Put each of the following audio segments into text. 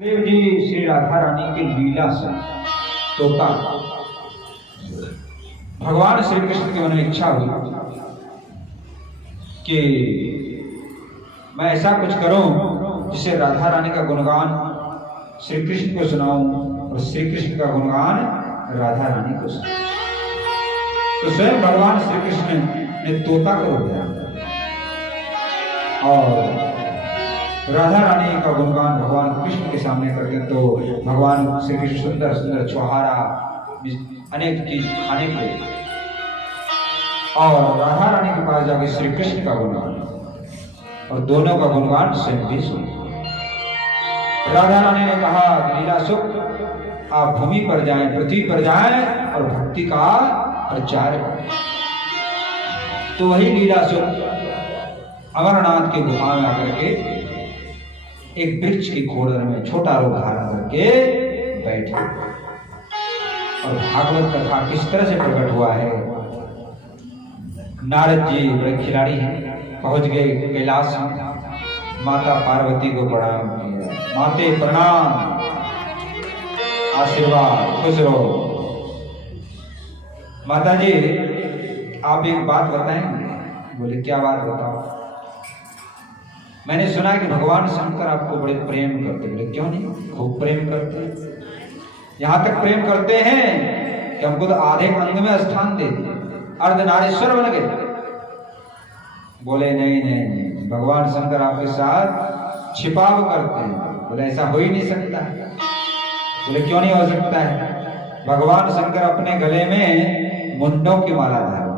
देव जी श्री राधा रानी के लीला से तोता भगवान श्री कृष्ण की मन में इच्छा हुई कि मैं ऐसा कुछ करूं जिसे राधा रानी का गुणगान श्री कृष्ण को सुनाऊं और श्री कृष्ण का गुणगान राधा रानी को सुनाऊं। तो स्वयं भगवान श्री कृष्ण ने तोता को रूप दिया और राधा रानी का गुणगान भगवान कृष्ण के सामने करते तो भगवान श्री कृष्ण सुंदर सुंदर छुहारा अनेक चीज खाने को और राधा रानी के पास जाके श्री कृष्ण का गुणगान और दोनों का गुणगान स्वयं भी सुन। राधा रानी ने कहा लीला सुख आप भूमि पर जाएं, पृथ्वी पर जाएं और भक्ति का प्रचार करें। तो वही लीला सुख अमरनाथ की गुफा में आकर के एक वृक्ष की खोडर में छोटा रूप धारण करके बैठे और भागवत कथा किस तरह से प्रकट हुआ है। नारद जी बड़े खिलाड़ी हैं, पहुंच गए कैलाश में, माता पार्वती को प्रणाम किया, माते प्रणाम, आशीर्वाद, खुश रहो। माता जी आप एक बात बताएंगे? बोले क्या बात बताओ? मैंने सुना कि भगवान शंकर आपको बड़े प्रेम करते। बोले क्यों नहीं, खूब प्रेम करते, यहां तक प्रेम करते हैं कि हमको तो आधे अंग में स्थान दे दिए, अर्धनारीश्वर बन गए। बोले नहीं नहीं नहीं, भगवान शंकर आपके साथ छिपाव करते हैं। बोले ऐसा हो ही नहीं सकता। बोले क्यों नहीं हो सकता है? भगवान शंकर अपने गले में मुंडों की माला धारण,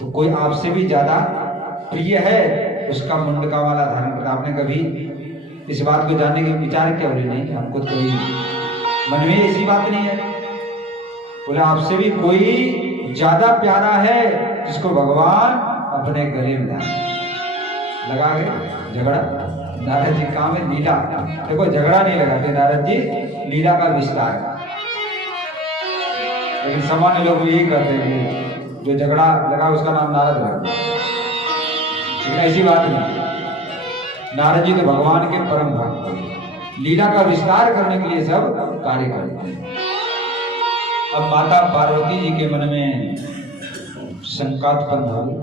तो कोई आपसे भी ज्यादा प्रिय है उसका मुंड का माला धारण करता। आपने कभी इस बात को जानने की विचार किया? बोले नहीं, हमको कोई मन में ऐसी बात नहीं है। बोले आपसे भी कोई ज्यादा प्यारा है जिसको भगवान अपने गले में धारण। लगा गए झगड़ा। नारद जी काम है लीला, देखो झगड़ा नहीं लगाते नारद जी, लीला का विस्तार। लेकिन सामान्य लोग यही करते हैं, जो झगड़ा लगा उसका नाम नारद लगा। लेकिन ऐसी बात नहीं, नारद जी तो भगवान के परम भक्त हैं, लीला का विस्तार करने के लिए सब कार्य करते हैं। अब माता पार्वती जी के मन में शंका उत्पन्न हो गई,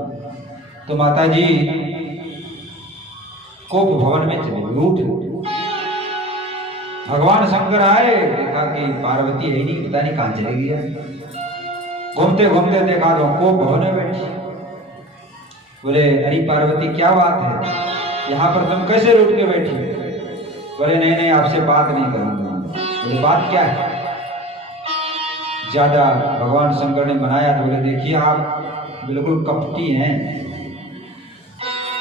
तो माता जी कोप भवन में चले गए, उठ। भगवान शंकर आए, देखा कि पार्वती है नहीं, पता नहीं कहां चली गई। घूमते घूमते देखा तो कोप भवन में बैठी। बोले अरे पार्वती क्या बात है, यहाँ पर तुम कैसे रूठ के बैठी? बोले नहीं नहीं, आपसे बात नहीं करूंगा। बोले बात क्या है? ज्यादा भगवान शंकर ने मनाया तो बोले देखिए आप बिल्कुल कपटी हैं,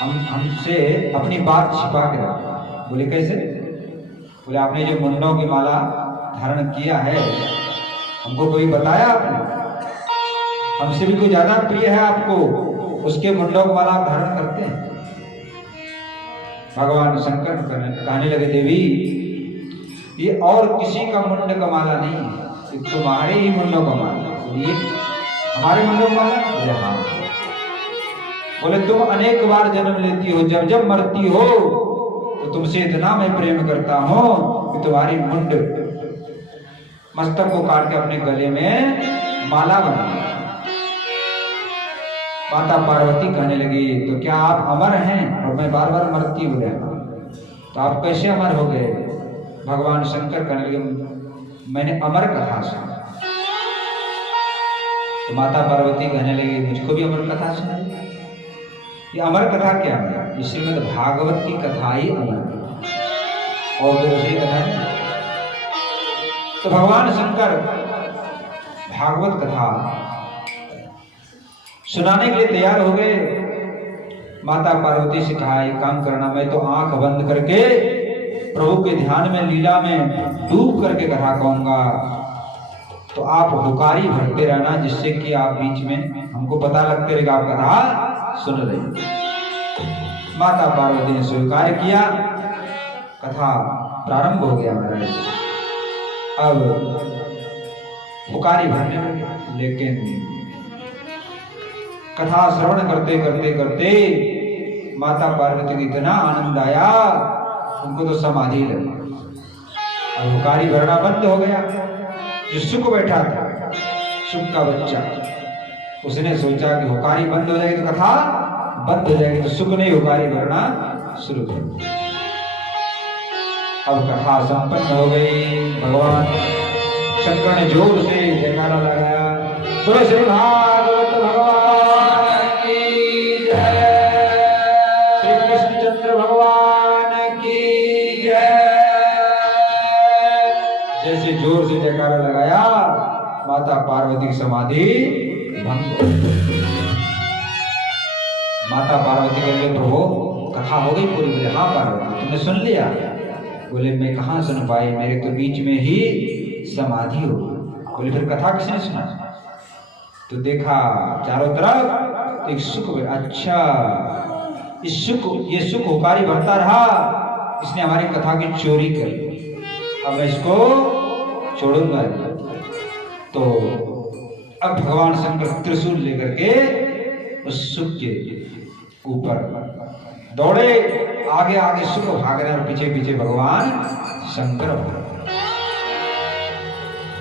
हमसे अपनी बात छिपा के रखा। बोले कैसे? बोले आपने जो मुंडों की माला धारण किया है हमको कोई बताया आपने? हमसे भी कोई ज्यादा प्रिय है आपको, उसके मुंडों की माला धारण करते हैं। भगवान शंकर कहने लगे देवी ये और किसी का मुंड का माला नहीं है, ये तुम्हारे ही मुंडों का माला। ये हमारे मुंडों का माला? बोले हाँ। बोले तुम अनेक बार जन्म लेती हो, जब जब मरती हो तो तुमसे इतना मैं प्रेम करता हूं कि तुम्हारी मुंड मस्तक को काट के अपने गले में माला बना। माता पार्वती कहने लगी तो क्या आप अमर हैं और मैं बार बार मरती हूँ? तो आप कैसे अमर हो गए? भगवान शंकर कहने लगे मैंने अमर कथा सुनी। तो माता पार्वती कहने लगी मुझको भी अमर कथा सुनाई। ये अमर कथा क्या है? इसमें तो भागवत की कथा ही अमर है और दूसरी कथा है। तो भगवान शंकर भागवत कथा सुनाने के लिए तैयार हो गए। माता पार्वती से कहा एक काम करना, मैं तो आंख बंद करके प्रभु के ध्यान में लीला में डूब करके कथा कहूंगा, तो आप हुकारी भरते रहना जिससे कि आप बीच में हमको पता लगते रहेगा आप कथा सुन रहे। माता पार्वती ने स्वीकार किया, कथा प्रारंभ हो गया महाराज। अब हुकारी भरने लगे, लेकिन कथा श्रवण करते करते करते माता पार्वती को इतना आनंद आया उनको तो समाधि लगी। अब हुकारी भरना बंद हो गया। जो सुख बैठा था, सुख का बच्चा, उसने सोचा कि हुकारी बंद हो जाएगी तो कथा बंद हो जाएगी, तो सुख नहीं हुकारी भरना शुरू कर। अब कथा संपन्न हो गई। भगवान शंकर ने जोर से जयकारा लगाया, बोलो श्री भागवत भगवान की जय, श्री कृष्णचंद्र भगवान की जय। जैसे जोर से जयकारा लगाया, माता पार्वती की समाधि भंग हो गई। माता पार्वती कहने लगे, प्रभु कथा हो गई पूरी? बोले हाँ पार्वती, तुमने सुन लिया? बोले मैं कहाँ सुन पाई, मेरे तो बीच में ही समाधि हो। बोले फिर कथा किसने सुना? तो देखा चारों तरफ एक सुख। अच्छा, ये सुख हुकारी बढ़ता रहा, इसने हमारी कथा की चोरी कर ली, अब मैं इसको छोड़ूंगा। तो अब भगवान शंकर त्रिशूल लेकर के उस सुख के ऊपर दौड़े। आगे आगे सुख भाग रहे और पीछे पीछे भगवान शंकर।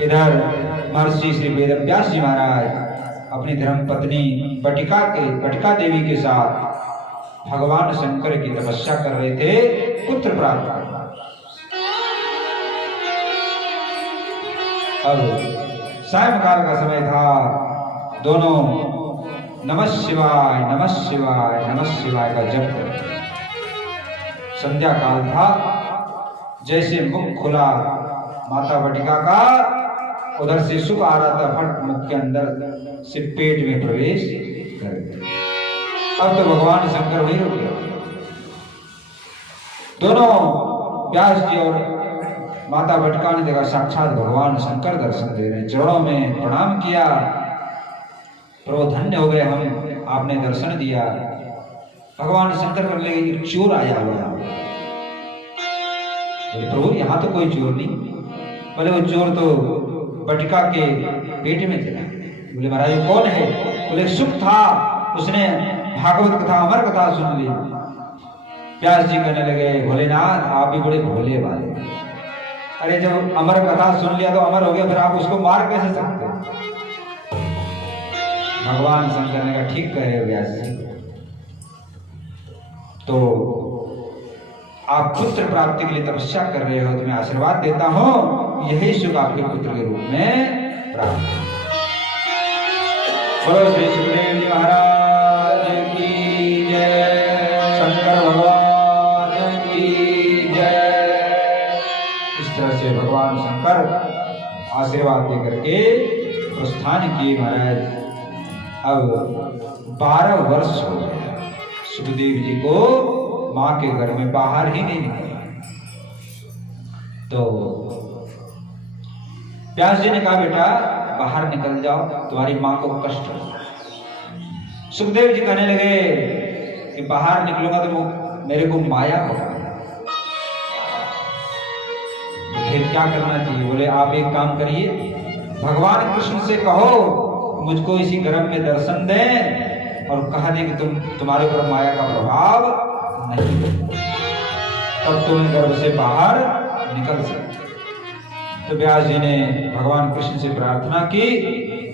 इधर महर्षि श्री वेदव्यास जी महाराज अपनी धर्म पत्नी बटिका देवी के साथ भगवान शंकर की तपस्या कर रहे थे पुत्र प्राप्त। अब सायंकाल का समय था, दोनों नमः शिवाय नमः शिवाय नमः शिवाय का जप कर। संध्या काल था। जैसे मुख खुला माता बटिका का, उधर से सुख आ रहा था, फट मुख के अंदर से पेट में प्रवेश कर गया। अब तो भगवान शंकर वहीं रुक गए। दोनों व्यास जी और माता बटिका ने देखा साक्षात भगवान शंकर दर्शन दे रहे। चरणों में प्रणाम किया, प्रभु धन्य हो गए हम, आपने दर्शन दिया। भगवान शंकर कर ले, एक चोर आया हुआ। प्रभु यहाँ तो कोई चोर नहीं। बोले वो चोर तो बटिका के पेट में चला। बोले महाराज कौन है? बोले सुख था, उसने भागवत कथा अमर कथा सुन ली। व्यास जी कहने लगे, भोलेनाथ आप भी बड़े भोले वाले। अरे जब अमर कथा सुन लिया तो अमर हो गया, फिर आप उसको मार कैसे सकते? भगवान शंकर ने कहा ठीक कहे व्यास जी, तो आप पुत्र प्राप्ति के लिए तपस्या कर रहे हो, तो मैं आशीर्वाद देता हूं, यही सुख आपके पुत्र के रूप में प्राप्त। बोलो श्री सुखदेव जी महाराज की जय, शंकर भगवान की जय। इस तरह से भगवान शंकर आशीर्वाद देकर के प्रस्थान किए महाराज। अब 12 वर्ष हो गया सुखदेव जी को मां के घर में बाहर ही नहीं निकला। तो व्यास जी ने कहा बेटा बाहर निकल जाओ, तुम्हारी मां को कष्ट हो। सुखदेव जी कहने लगे कि बाहर निकलूंगा तो मेरे को माया होगा, तो फिर क्या करना चाहिए? बोले आप एक काम करिए, भगवान कृष्ण से कहो मुझको इसी गर्भ में दर्शन दें और कहा दे कि तुम्हारे ऊपर माया का प्रभाव नहीं, तब तुम गर्भ से बाहर निकल सकते। तो व्यास जी ने भगवान कृष्ण से प्रार्थना की।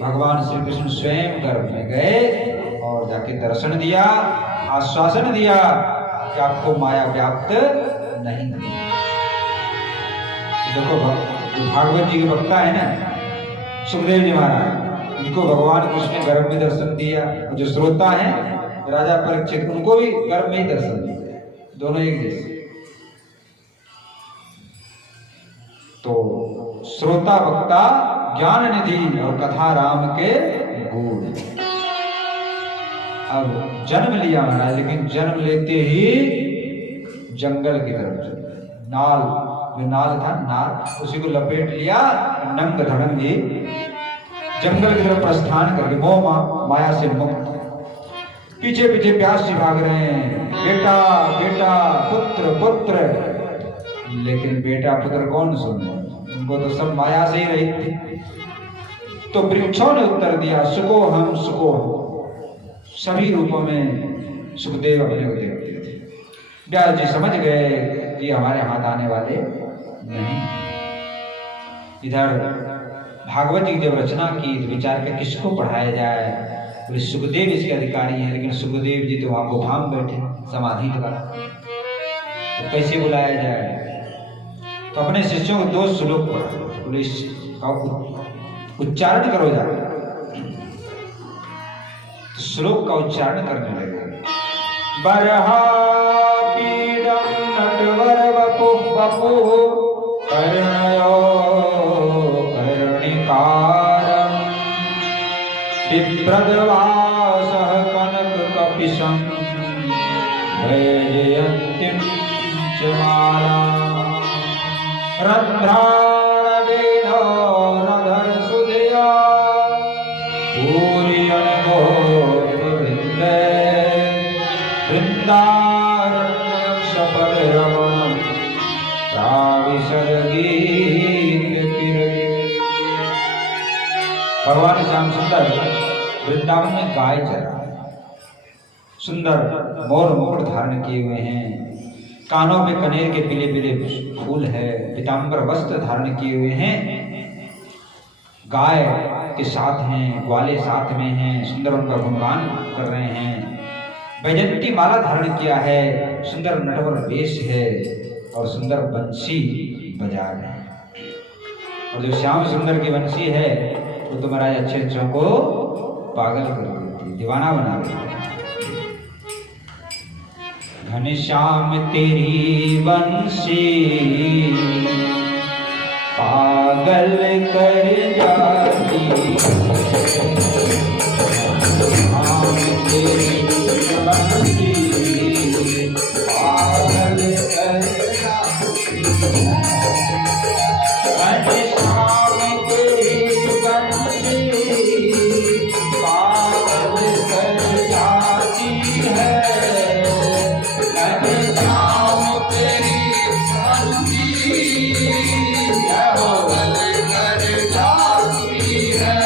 भगवान श्री कृष्ण स्वयं गर्भ में गए और जाके दर्शन दिया, आश्वासन दिया कि आपको माया व्याप्त नहीं होगी। देखो भागवत जी के वक्ता है ना सुखदेव जी महाराज, इनको भगवान कृष्ण ने गर्भ में दर्शन दिया, और जो श्रोता है राजा परीक्षित, उनको भी गर्भ में ही दर्शन दिया, दोनों एक जैसे। तो श्रोता वक्ता ज्ञान निधि और कथा राम के गुण। अब जन्म लिया महाराज, लेकिन जन्म लेते ही जंगल की तरफ नाल, जो नाल था नाल, उसी को लपेट लिया, नंग धड़ंगी जंगल की तरफ प्रस्थान करके मोह माया से मुक्त। पीछे पीछे व्यास जी भाग रहे हैं, बेटा बेटा पुत्र पुत्र, लेकिन बेटा पुत्र कौन सुने, उनको तो सब माया से ही रही थी। तो वृक्षों ने उत्तर दिया सुको हम सुको हम। सभी रूपों में सुखदेव अपने को देखते थे। व्यास जी समझ गए ये हमारे हाथ आने वाले नहीं। इधर भागवत जी जब रचना की तो विचार के किसको पढ़ाया जाए, बोले सुखदेव इसके अधिकारी हैं, लेकिन सुखदेव जी तो वहां गुफा में बैठे समाधि लगा, तो कैसे बुलाया जाए। तो अपने शिष्यों को 2 श्लोक पढ़ा, बोले इसका उच्चारण करो जाए। श्लोक का उच्चारण करने लगे। बरहा पीडम नटवर वपुः वपुः कर्णयो कर्णिकारम् बिभ्रद्वासः कनककपिशं वैजयन्तीं च मालाम् रन्ध्राणवेनो नधरसुधया पूर्यनगोपवृन्दे वृन्दारण्यक्षपदरमणं प्राविशद्गीतकिरति। भगवान श्याम सुंदर वृंदावन में गाय चरा, सुंदर मोर मुकुट धारण किए हुए हैं, कानों में कनेर के पीले पीले फूल है, पीताम्बर वस्त्र धारण किए हुए हैं, गाय के साथ हैं, ग्वाले साथ में हैं, सुंदर उनका गुणगान कर रहे हैं, वैजयंती माला धारण किया है, सुंदर नटवर वेश है और सुंदर बंसी बजा रहे हैं। और जो श्याम सुंदर की बंसी है वो तो महाराज अच्छे अच्छों को पागल कर देती, दीवाना बना देती। घनश्याम तेरी बंसी पागल कर जाती, घनश्याम तेरी बंसी पागल कर जाती, घनश्याम तेरी बंसी पागल कर जाती है, घनश्याम तेरी बंसी पागल कर जाती है,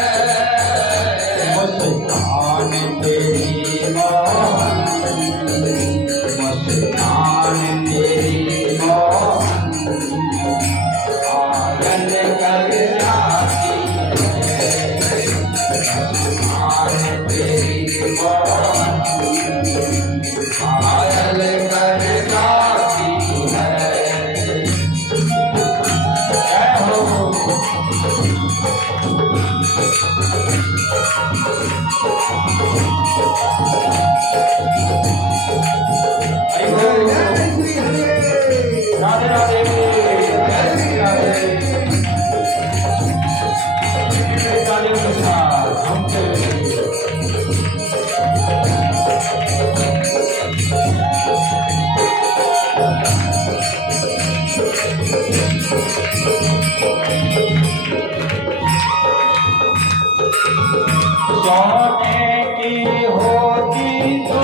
मुस्कान तेरी मोहन, मुस्कान तेरी मोहन पागल कर जाती है, मुस्कान तेरी मोहन पागल कर जाती है। जय हो। राधे राधे, जय श्री राधे। काली प्रसाद हम चले। सोने की होती तो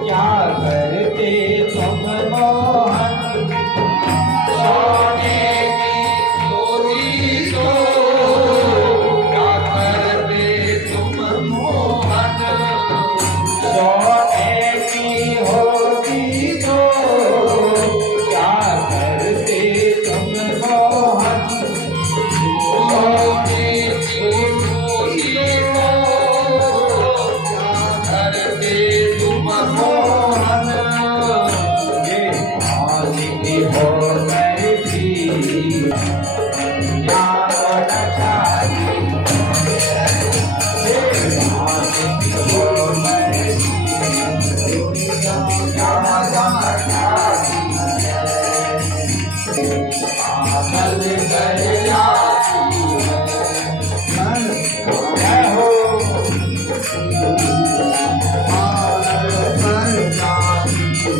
क्या करते तुम मोहन, सोने की होती तो क्या करते तुम मोहन, सोने की होती तो क्या करते तुम मोहन, सोने की होती तो क्या करते तुम मोहन, ये मालिक हो बैठी यारो नचारी, ये मालिक हो बैठी यारो नचारी, पागल कर जाती है। जय हो। पागल कर जाती है।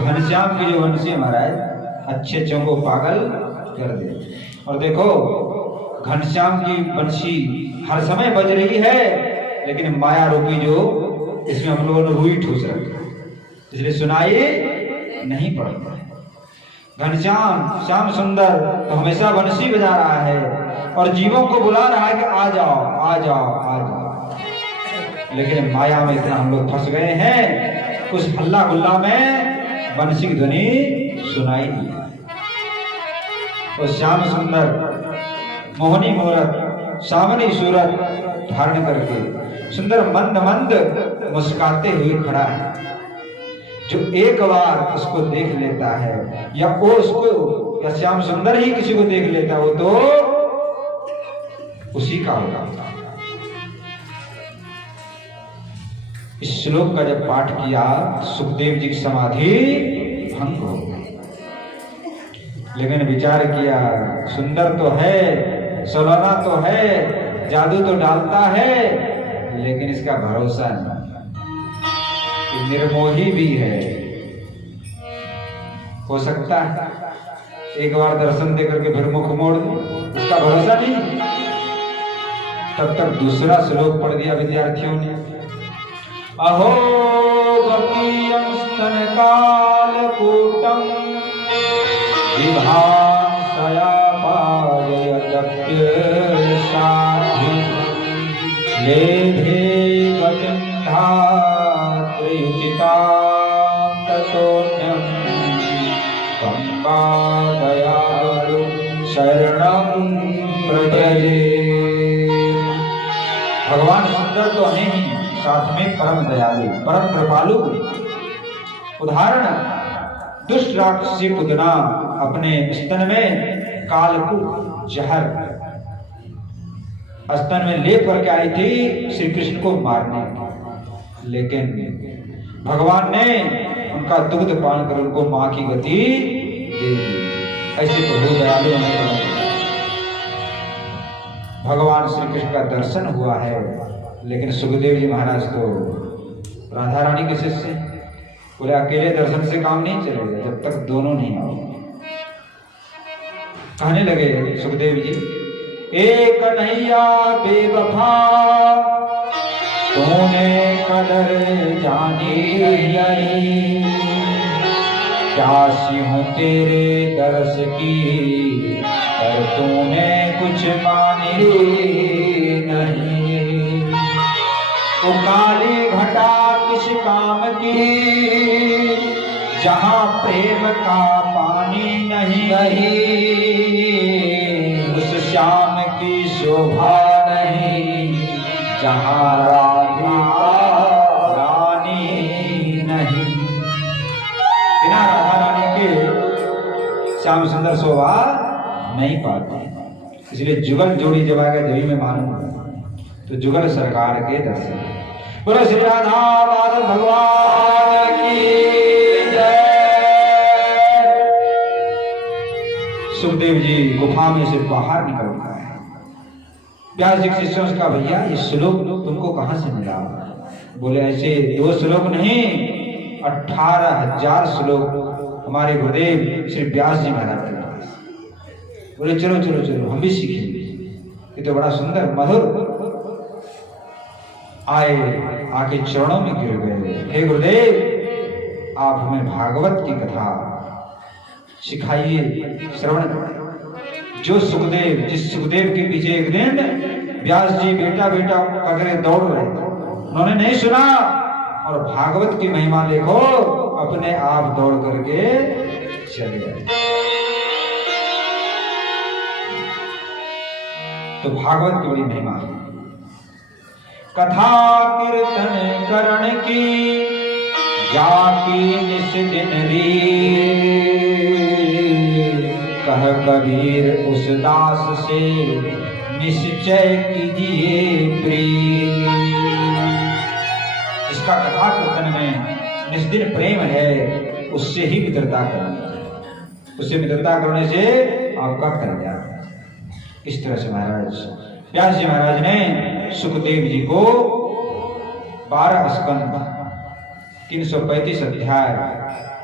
घनश्याम की जो वंशी महाराज अच्छे अच्छों को पागल कर दे। और देखो घनश्याम की वंशी हर समय बज रही है, लेकिन माया रूपी जो इसमें हम लोगों ने रुई ठूस रखा है, इसलिए सुनाई नहीं पड़ता। घनश्याम श्याम सुंदर तो हमेशा वंशी बजा रहा है और जीवों को बुला रहा है कि आ जाओ आ जाओ आ जाओ, लेकिन माया में इतना हम लोग फंस गए हैं, उस हल्ला गुल्ला में वंशी की ध्वनि सुनाई दी। तो श्याम सुंदर मोहनी मूरत सामनी सूरत धारण करके सुंदर मंद मंद मुस्कुराते हुए खड़ा है। जो एक बार उसको देख लेता है या वो उसको या श्याम सुंदर ही किसी को देख लेता है, वो तो उसी का होगा। इस श्लोक का जब पाठ किया सुखदेव जी की समाधि भंग हो गई, लेकिन विचार किया सुंदर तो है, सलोना तो है, जादू तो डालता है, लेकिन इसका भरोसा नहीं, निर्मोही भी है। हो सकता है एक बार दर्शन देकर के फिर मुख मोड़ दे, इसका भरोसा नहीं। तब तक दूसरा श्लोक पढ़ दिया विद्यार्थियों ने। अहो गपीयं स्तनकालकूटं विभासया पाययदप्यसाधि लेभे गतिं धात्र्युचितां ततोऽन्यं दयालु शरणं प्रजये। भगवान सुंदर तो है ही, साथ में परम दयालु, परम कृपालु। उदाहरण, दुष्ट राक्षसी पुतना अपने स्तन में कालकूट जहर स्तन में ले करके आई थी श्री कृष्ण को मारने, लेकिन भगवान ने उनका दुग्ध पान कर उनको मां की गति दे दी। ऐसे प्रभु दयालु होने पर भगवान श्री कृष्ण का दर्शन हुआ है, लेकिन सुखदेव जी महाराज तो राधा रानी के शिष्य, बोले अकेले दर्शन से काम नहीं चलेगा जब तक दोनों नहीं आओ। कहने लगे सुखदेव जी, एक कन्हैया बेवफा तूने कदर जानी नहीं, प्यासी हूँ तेरे दर्श की पर तूने कुछ मानी नहीं। तो काली घटा किस काम की जहाँ प्रेम का पानी नहीं, उस श्याम की शोभा नहीं जहाँ राधा रानी नहीं। बिना राधा रानी के श्याम सुंदर शोभा नहीं पाते, इसलिए जुगल जोड़ी जब आएगा जब मैं मानूंगा। तो जुगल सरकार के दर्शन। बोलो श्री राधा माधव भगवान की जय। सुखदेव जी गुफा में से बाहर निकलता है। व्यास जी के शिष्यों का, भैया ये श्लोक तुमको कहां से मिला? बोले ऐसे 2 श्लोक नहीं, 18,000 श्लोक हमारे गुरुदेव श्री व्यास जी महाराज के पास। बोले चलो चलो चलो हम भी सीखेंगे, ये तो बड़ा सुंदर मधुर। आए, आके चरणों में गिर गए, हे गुरुदेव आप हमें भागवत की कथा सिखाइए, श्रवण करें। जो सुखदेव, जिस सुखदेव के पीछे एक दिन व्यास जी बेटा बेटा करके दौड़ रहे थे, उन्होंने नहीं सुना और भागवत की महिमा देखो अपने आप दौड़ करके चले गए। तो भागवत की बड़ी महिमा है। कथा कीर्तन करण की जाकी निस दिन री, कह कबीर उस दास से निश्चय कीजिए प्रेम। इसका कथा कीर्तन में निस्दिन प्रेम है, उससे ही मित्रता करनी, उससे मित्रता करने से आपका कल्याण। इस तरह से महाराज व्यास जी महाराज ने सुखदेव जी को 12 स्कंद, 335 अध्याय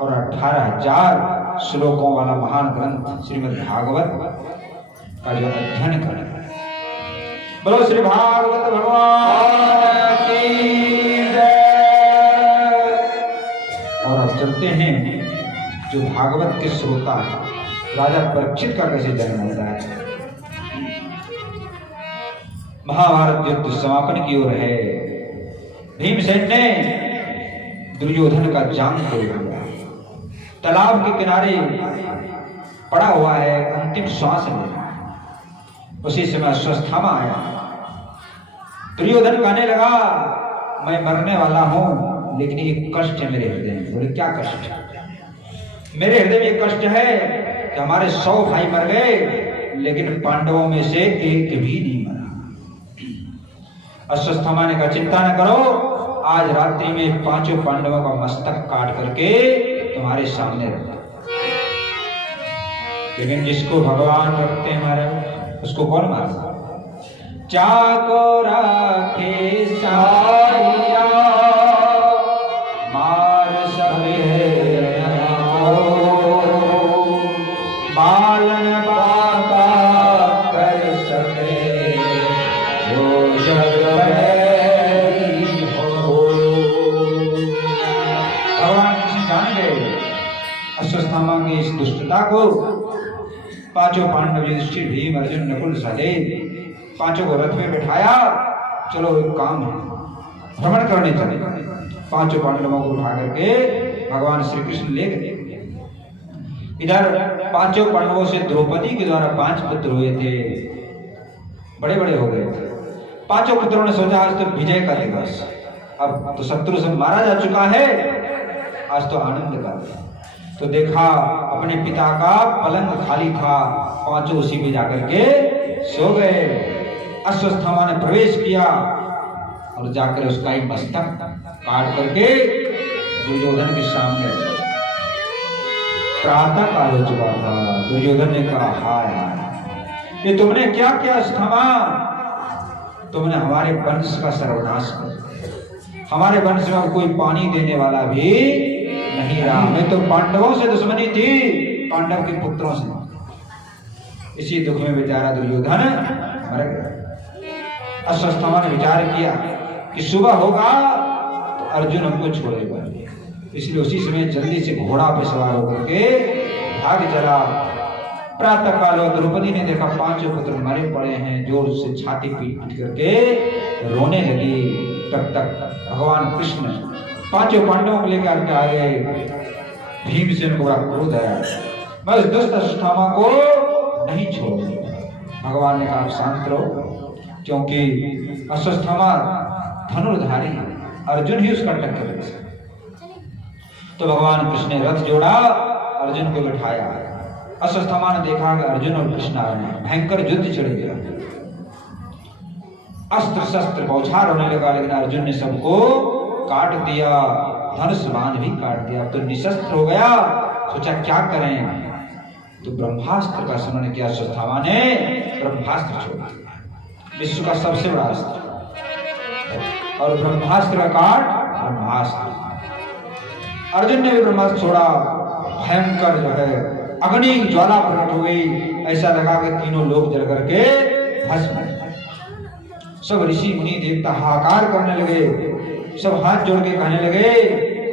और 18,000 श्लोकों वाला महान ग्रंथ श्रीमद् भागवत का जो अध्ययन करना है। बोलो श्री भागवत भगवान की जय। और अब चलते हैं जो भागवत के श्रोता राजा परीक्षित का कैसे जन्म होता है। महाभारत युद्ध समापन की ओर है। भीमसेन ने दुर्योधन का जांग तोड़ दिया, तालाब के किनारे पड़ा हुआ है, अंतिम श्वास ले रहा है। उसी समय अश्वत्थामा आया। दुर्योधन कहने लगा मैं मरने वाला हूं, लेकिन एक कष्ट है मेरे हृदय में। बोले क्या कष्ट है? मेरे हृदय में एक कष्ट है कि हमारे 100 भाई मर गए, लेकिन पांडवों में से एक भी नहीं मरा। अश्वत्थामा ने कहा चिंता न करो, आज रात्रि में 5 पांडवों का मस्तक काट करके तुम्हारे सामने रख। लेकिन जिसको भगवान रखते हैं हमारे, उसको कौन मारता? चाको राखे सारिया मार सके बालन बाबा कर सके जो जग में हो। भगवान कृष्ण जान गए अश्वत्थामा की इस दुष्टता को। 5 पांडव युधिष्ठिर, भीम, अर्जुन, नकुल, सहदेव 5 को रथ में बैठाया। चलो एक काम है, भ्रमण करने चले। 5 पांडवों को उठा करके भगवान श्री कृष्ण ले गए। इधर 5 पांडवों से द्रौपदी के द्वारा 5 पुत्र हुए थे, बड़े बड़े हो गए थे। 5 पुत्रों ने सोचा आज तो विजय का दिवस, अब तो शत्रु सब मारा जा चुका है, आज तो आनंद का। तो देखा अपने पिता का पलंग खाली था, 5 उसी में जाकर के सो गए। अश्वत्थामा ने प्रवेश किया और जाकर उसका ही मस्तक काट करके दुर्योधन के सामने रखा। प्रातः काल हो चुका था। दुर्योधन ने कहा हाय हाय, ये तुमने क्या किया अश्वत्थामा? तुमने हमारे वंश का सर्वनाश कर। हमारे वंश में कोई पानी देने वाला भी नहीं रहा। मैं तो पांडवों से दुश्मनी थी, पांडव के पुत्रों से। इसी दुख में बेचारा दुर्योधन मर गया। अश्वत्थामा ने विचार किया कि सुबह होगा तो अर्जुन हमको छोड़ेगा, इसलिए उसी समय जल्दी से घोड़ा पे सवार होकर के भाग चला। प्रातः काल द्रौपदी ने देखा 5 पुत्र मरे पड़े हैं, जोर से छाती पीट पीट करके रोने लगी। तब तक भगवान कृष्ण 5 पांडवों को लेकर के आ गए। भीमसेन को बड़ा क्रोध आया, मैं उस दुष्ट अश्वत्थामा को नहीं छोड़ूंगा। भगवान ने कहा शांत रहो, क्योंकि अश्वत्थामा धनुर्धारी है, अर्जुन ही उसका टक्कर दे सकता। तो भगवान कृष्ण ने रथ जोड़ा, अर्जुन को बिठाया। अश्वत्थामा ने देखा कि अर्जुन और कृष्ण आ रहे हैं, भयंकर युद्ध छिड़ गया। अस्त्र शस्त्र बौछार होने लगा, लेकिन अर्जुन ने सबको काट दिया, धनुष बाण भी काट दिया। तो निशस्त्र हो गया। सोचा क्या करें, तो ब्रह्मास्त्र का स्मरण किया। अश्वत्थामा ने ब्रह्मास्त्र छोड़ा, विश्व का सबसे बड़ा अस्त्र, और ब्रह्मास्त्र का काट ब्रह्मास्त्र। अर्जुन ने भी ब्रह्मास्त्र छोड़ा, भयंकर जो है अग्नि ज्वाला प्रकट हो गई। ऐसा लगा कि तीनों लोग जल करके भस्म। सब ऋषि मुनि देवता हाहाकार करने लगे, सब हाथ जोड़ के कहने लगे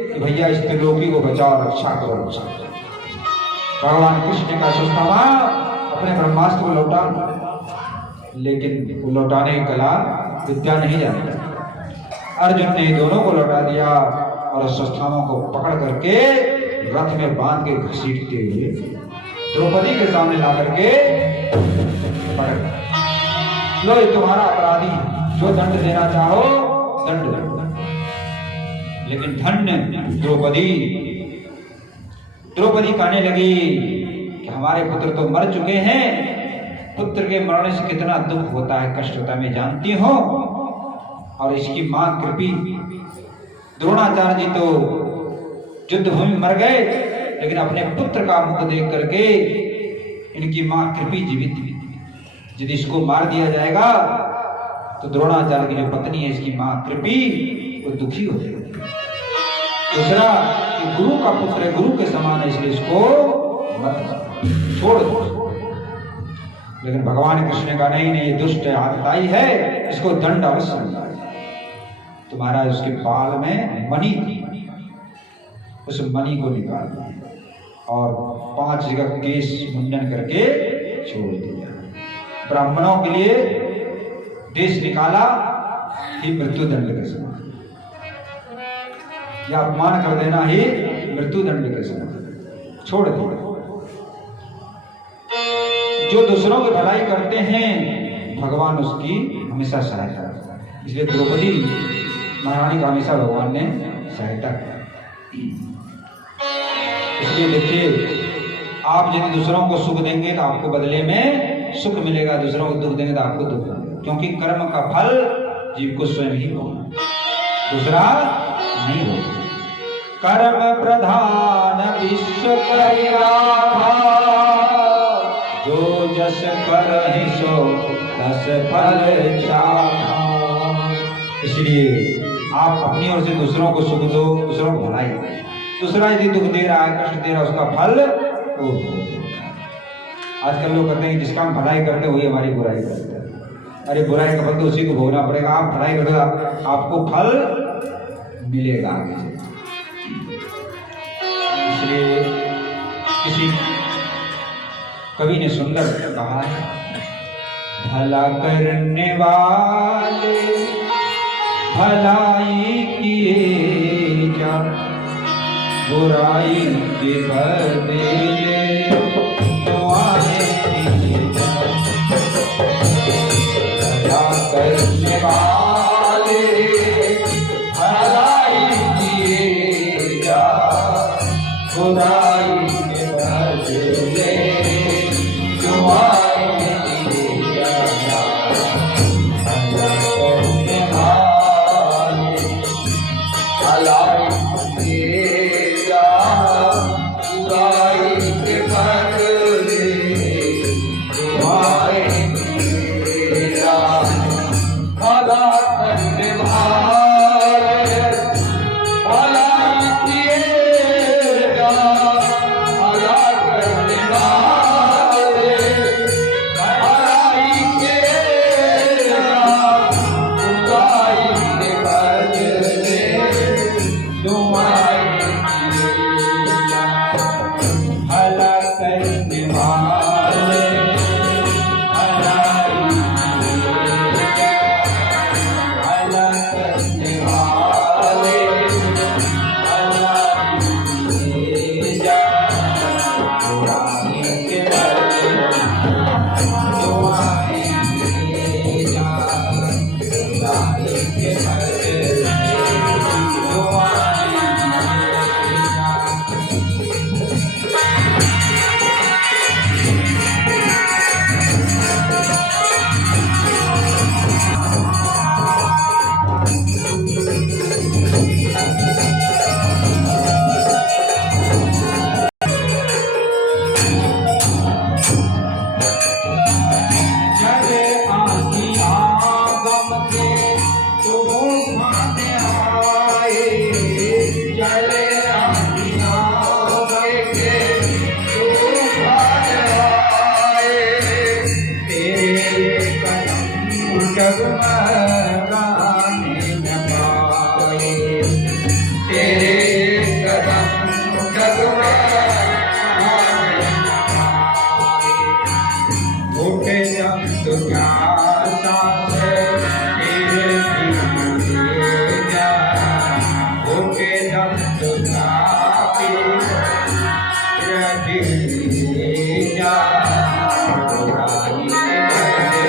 कि भैया इस त्रिलोकी को बचाओ, रक्षा करो, रक्षा करो। भगवान कृष्ण का अश्वत्थामा अपने ब्रह्मास्त्र को लौटा, लेकिन वो लौटाने की कला विद्या नहीं जानता। अर्जुन ने दोनों को लौटा दिया और अश्वत्थामा को पकड़ करके रथ में बांध के घसीटते हुए द्रौपदी के सामने ला करके पकड़, लो ये तुम्हारा अपराधी, जो दंड देना चाहो दंड दो। लेकिन धन्य द्रौपदी कहने लगी कि हमारे पुत्र तो मर चुके हैं, पुत्र के मरने से कितना दुख होता है, कष्ट होता है, मैं जानती हूं। और इसकी मां कृपी, द्रोणाचार्य जी तो युद्ध भूमि मर गए, लेकिन अपने पुत्र का मुख देख करके इनकी मां कृपी जीवित थी। यदि इसको मार दिया जाएगा तो द्रोणाचार्य की जो पत्नी है, इसकी मां कृपी, वो दुखी हो जाएगी। दूसरा कि गुरु का पुत्र है, गुरु के समान है, इसलिए इसको मत छोड़ दो। लेकिन भगवान कृष्ण ने कहा नहीं नहीं, ये दुष्ट है, आतताई है, इसको दंड अवश्य मिलना है। तो महाराज उसके बाल में मणि थी, उस मणि को निकाल दिया और 5 जगह केश मुंडन करके छोड़ दिया। ब्राह्मणों के लिए देश निकाला ही मृत्यु दंड के समान, या अपमान कर देना ही मृत्यु दंड के समान, छोड़ दिया। जो दूसरों की भलाई करते हैं भगवान उसकी हमेशा सहायता करता है, इसलिए द्रौपदी महारानी का हमेशा भगवान ने सहायता की। इसलिए देखिए, आप यदि दूसरों को सुख देंगे तो आपको बदले में सुख मिलेगा, दूसरों को दुख देंगे तो आपको दुख मिलेगा, क्योंकि कर्म का फल जीव को स्वयं ही होना, दूसरा नहीं हो। कर्म प्रधान विश्व करि राखा, जो जस करहि सो तस फल चाखा। इसलिए आप अपनी ओर से दूसरों को सुख दो, दूसरों को भलाई दो। दूसरा यदि दुख दे रहा है, कष्ट दे रहा है, उसका फल वो भोग। आजकल लोग कहते हैं जिसका हम भलाई करते हैं वही हमारी बुराई करते हैं। अरे बुराई का फल तो उसी को भोगना पड़ेगा। आप भलाई करोगे आपको फल मिलेगा आगे से। इसलिए किसी कवि ने सुंदर कहा है, भला करने वाले भलाई किए जा, बुराई के बदले दुआएं दिए जा। भला करने वाले भलाई किए जा, बुराई के बदले दुआएं दिए जा। भला करने वाले भलाई किए जा, बुराई के बदले दुआएं दिए जा। भला करने वाले भलाई किए जा, भला करने वाले भलाई किए जा, बुराई के बदले दुआएं दिए जा। भला करने वाले भलाई किए जा, भला करने वाले भलाई किए जा, बुराई के बदले दुआएं दिए जा। बुराई के बदले दुआएं दिए जा। चले आँखियाँ गम के तूफान आए, चले आँखियाँ गम के तूफान आए, तेरे कदम डगमगाने न पाए, तेरे कदम डगमगाने न पाए। उठे जब तो क्या सांस तेरे दिए जा, उठे जब तो क्या तेरे दिए जा। बुराई के बदले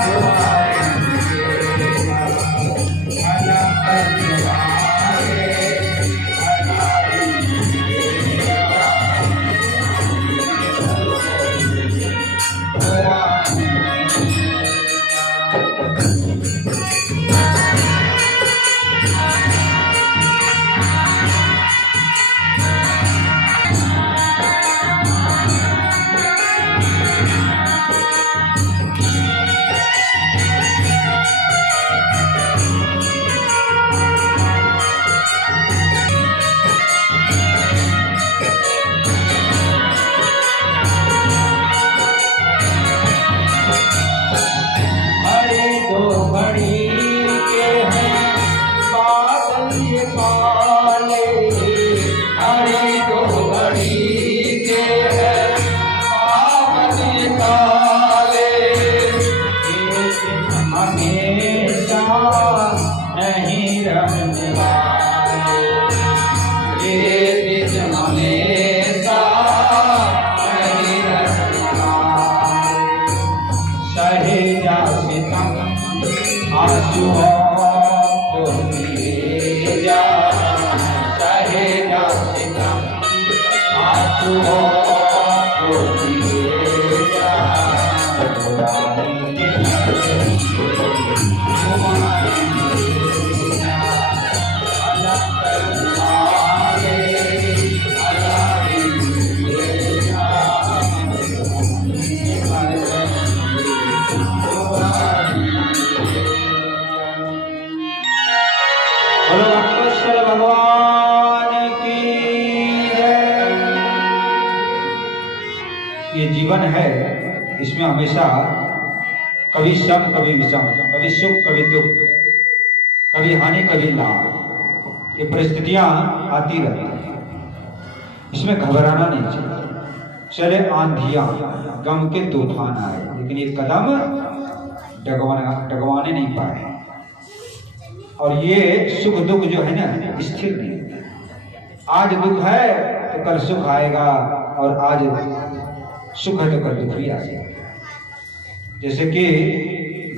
दुआएं दिए जा। भला करने वाले भलाई किए जा, हरे दो घड़ी के हैं बादल ये काले, हरे दो घड़ी के हैं बादल ये काले। ये हमेशा नहीं रहने वाले, ये दिन हमेशा नहीं रहने वाले। सहे जा सितम आंसुओं को पिए जा, सहे जा सितम आंसुओं को पिए जा। बुराई के बदले बोलो वत्सल भगवान की जय। ये जीवन है, इसमें हमेशा कभी सम कभी विषम, कभी सुख कभी दुख, कभी हानि कभी लाभ, ये परिस्थितियां आती रहती हैं। इसमें घबराना नहीं चाहिए। चले आंधियां, गम के तूफान आए, लेकिन ये कदम डगवाने नहीं पाए। और ये सुख दुख जो है ना, स्थिर नहीं। आज दुख है तो कल सुख आएगा, और आज सुख है तो कल दुख भी आ जाएगा। जैसे कि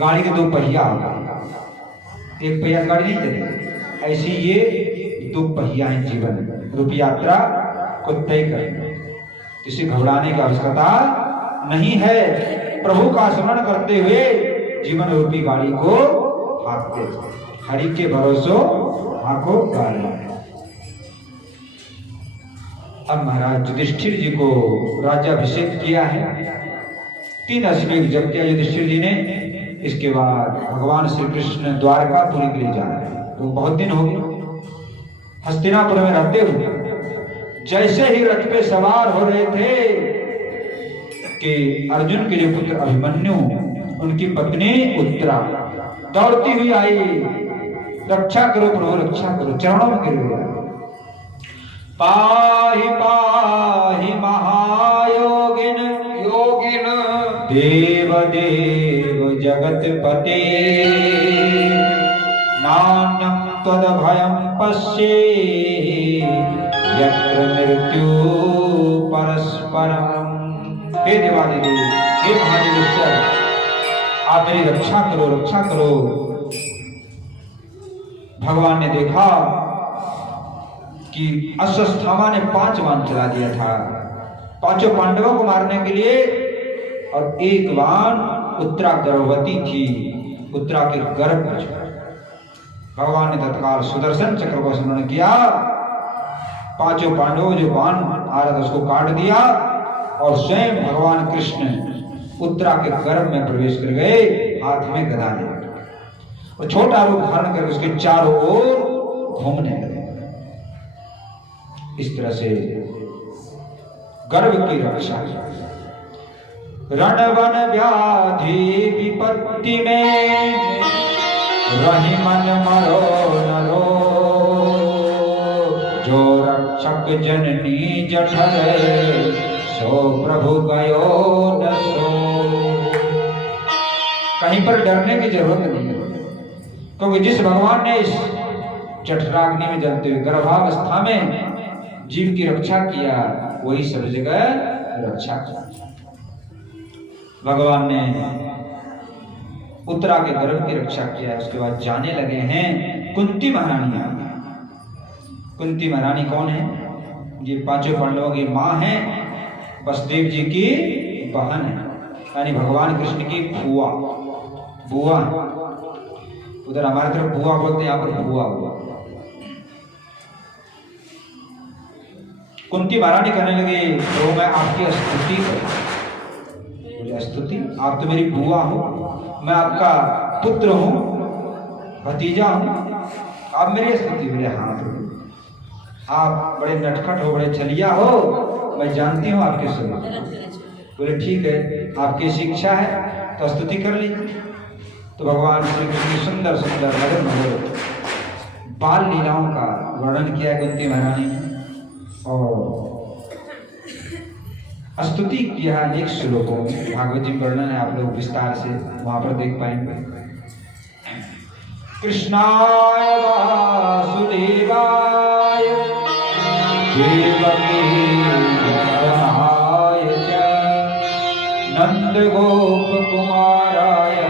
गाड़ी के दो पहिया होगा, एक पहिया गाड़ी नहीं चलेगी, ऐसी ये दो पहिया है जीवन रूपी यात्रा को तय करना। किसी घबराने की आवश्यकता नहीं है। प्रभु का स्मरण करते हुए जीवन रूपी गाड़ी को हाँकते, हरि के भरोसो हाँको गाड़ी। अब महाराज युधिष्ठिर जी को राज्याभिषेक किया है, 3 अश्वमेध जब किया युधिष्ठिर जी ने। इसके बाद भगवान श्री कृष्ण द्वारकापुरी के लिए जा रहे हैं। तो बहुत दिन हो गए हस्तिनापुर में रहते हुए। जैसे ही रथ पे सवार हो रहे थे कि अर्जुन के जो पुत्र अभिमन्यु, उनकी पत्नी उत्तरा दौड़ती हुई आई, रक्षा करो प्रभु रक्षा करो, चरणों में गिर गया। पाहि पाहि महायोगिन योगिन देव देव जगतपते, नान्यं त्वदभयं पश्ये यत्र मृत्यु परस्परम। हे देवादिदेव, हे महादेवेश्वर, आप मेरी रक्षा करो रक्षा करो। भगवान ने देखा कि अश्वत्थामा ने 5 बाण चला दिया था 5 पांडवों को मारने के लिए, और एक बाण उत्तरा गर्भवती थी, उत्तरा के गर्भ में छुआ। भगवान ने तत्काल सुदर्शन चक्र को स्मरण किया, 5 पांडवों जो बाण आ रहा था उसको काट दिया, और स्वयं भगवान कृष्ण उत्तरा के गर्भ में प्रवेश कर गए, हाथ में गदा ले, और छोटा रूप धारण करके उसके चारों ओर घूमने लगे। इस तरह से गर्भ की रक्षा। रण वन व्याधि विपत्ति में रहि मन मरो नरो, जो रक्षक जननी जठर सो प्रभु गयो न सो। कहीं पर डरने की जरूरत नहीं है, क्योंकि जिस भगवान ने इस जठराग्नि में जलते हुए गर्भावस्था में जीव की रक्षा किया, वही सब जगह रक्षा किया। भगवान ने उत्तरा के गर्भ की रक्षा किया। उसके बाद जाने लगे हैं कुंती महारानी। कुंती महारानी कौन है? ये 5 पांडवों की माँ है, वसुदेव जी की बहन है, यानी भगवान कृष्ण की फुआ बुआ। उधर हमारे तरफ बुआ बोलते हैं, यहाँ पर बुआ हुआ। कुंती महारानी कहने लगे, तो मैं आपकी स्तुति करूं। स्तुति? आप तो मेरी बुआ हो, मैं आपका पुत्र हूं, भतीजा हूं, आप मेरी स्तुति? मेरे हाथ, आप बड़े नटखट हो, बड़े छलिया हो, मैं जानती हूं आपके स्वभाव। बोले ठीक है, आपकी शिक्षा है तो स्तुति कर लीजिए। तो भगवान श्री कृष्ण की सुंदर सुंदर मधुर मधुर बाल लीलाओं का वर्णन किया कुंती महारानी ने, और स्तुति किया अनेक श्लोकों में। भागवत जी वर्णन है, आप लोग विस्तार से वहां पर देख पाएंगे। कृष्णाय वासुदेवाय देवकी नंदनाय च नंद गोप कुमाराय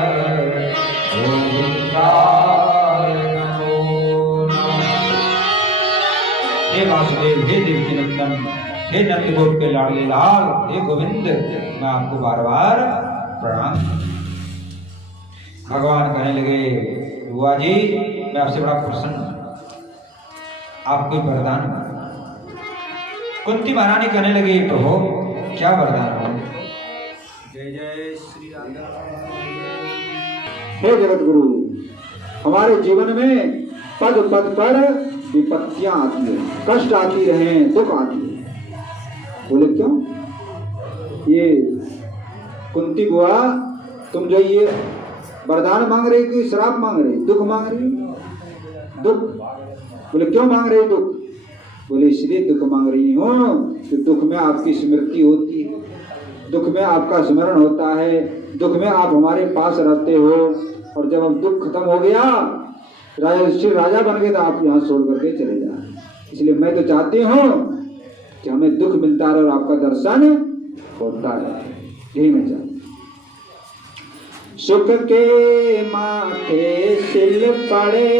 गोविंदाय नमो नमः। हे वासुदेव, हे देवकी नंदन, हे नंद गोप के लाडले लाल, हे गोविंद, मैं आपको बार बार प्रणाम। भगवान कहने लगे, बुआ जी मैं आपसे बड़ा प्रसन्न हूं, आप कोई वरदान। कुंती महारानी कहने लगी, प्रभु क्या वरदान हो? जय जय श्री राधा। हे जगत गुरु, हमारे जीवन में पद पद पर विपत्तियां आती है, कष्ट आती रहे, दुख आती है। बोले क्यों? ये कुंती बुआ, तुम जो ये वरदान मांग रही कि श्राप मांग रही, दुख मांग रही? दुख। बोले क्यों मांग रही दुख? बोले इसलिए दुख मांग रही हूँ कि दुख में आपकी स्मृति होती है, दुख में आपका स्मरण होता है, दुख में आप हमारे पास रहते हो, और जब अब दुख खत्म हो गया, राजा बन गए, तो आप यहाँ छोड़ करके चले जाए। इसलिए मैं तो चाहती हूँ कि हमें दुख मिलता रहे और आपका दर्शन होता रहे, यही मैं चाहती। सुख के माथे सिल पड़े,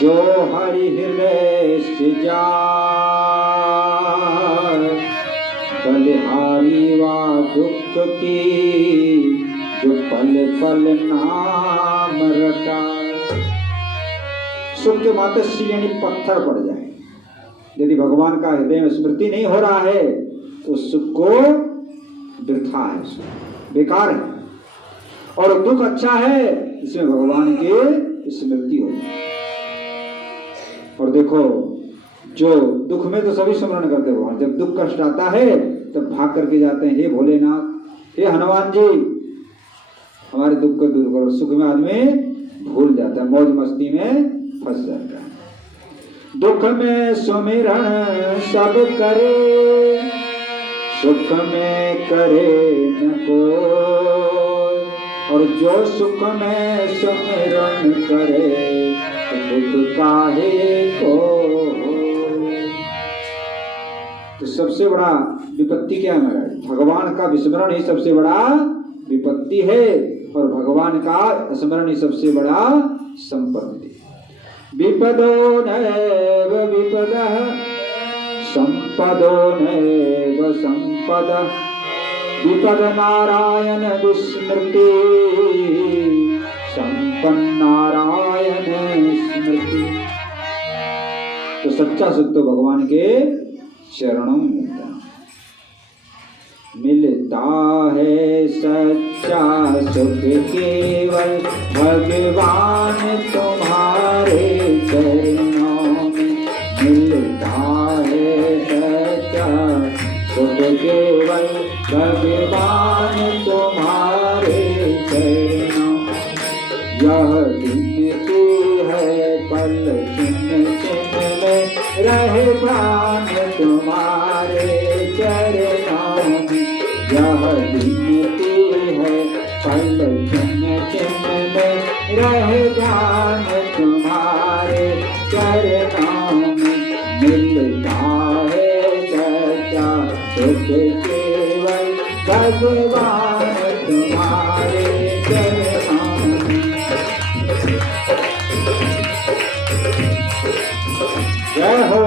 जो हरि हृदय से जाए, बलिहारी वा दुख की, जो पल पल नाम रटाए। सुख के माथे सिल यानी पत्थर पड़ जाए। यदि भगवान का हृदय में स्मृति नहीं हो रहा है तो सुख को वृथा है, बेकार है। और दुख अच्छा है, इसमें भगवान की स्मृति हो। और देखो, जो दुख में तो सभी स्मरण करते भगवान, जब दुख कष्ट आता है तब भाग करके जाते हैं, हे भोलेनाथ, हे हनुमान जी, हमारे दुख को दूर करो। सुख में आदमी भूल जाता है, मौज मस्ती में फंस जाता है। दुख में सुमिरन सब करे, सुख में करे न कोई, और जो सुख में सुमिरन करे, तो दुख काहे को। तो सबसे बड़ा विपत्ति क्या है? भगवान का विस्मरण ही सबसे बड़ा विपत्ति है, और भगवान का स्मरण ही सबसे बड़ा संपत्ति। विपदो नैव विपदः, संपदो नैव संपदः, विपद नारायण विस्मृति, संपन्न नारायण स्मृति। तो सच्चा सुख तो भगवान के चरणों में मिलता है। सच्चा सुख केवल भगवान तुम्हारे चरणों में मिलता है। सच्चा सुख केवल भगवान तुम्हारे चरणों। यह गिनती है पल छिन छिन में, रहे प्राण तुम्हारे चरणों में। यह गिनती है पल छिन छिन में, रहे प्राण तुम्हारे चरणों में। मिलता है सच्चा सुख केवल भगवान तुम्हारे चरणों में। जय हो।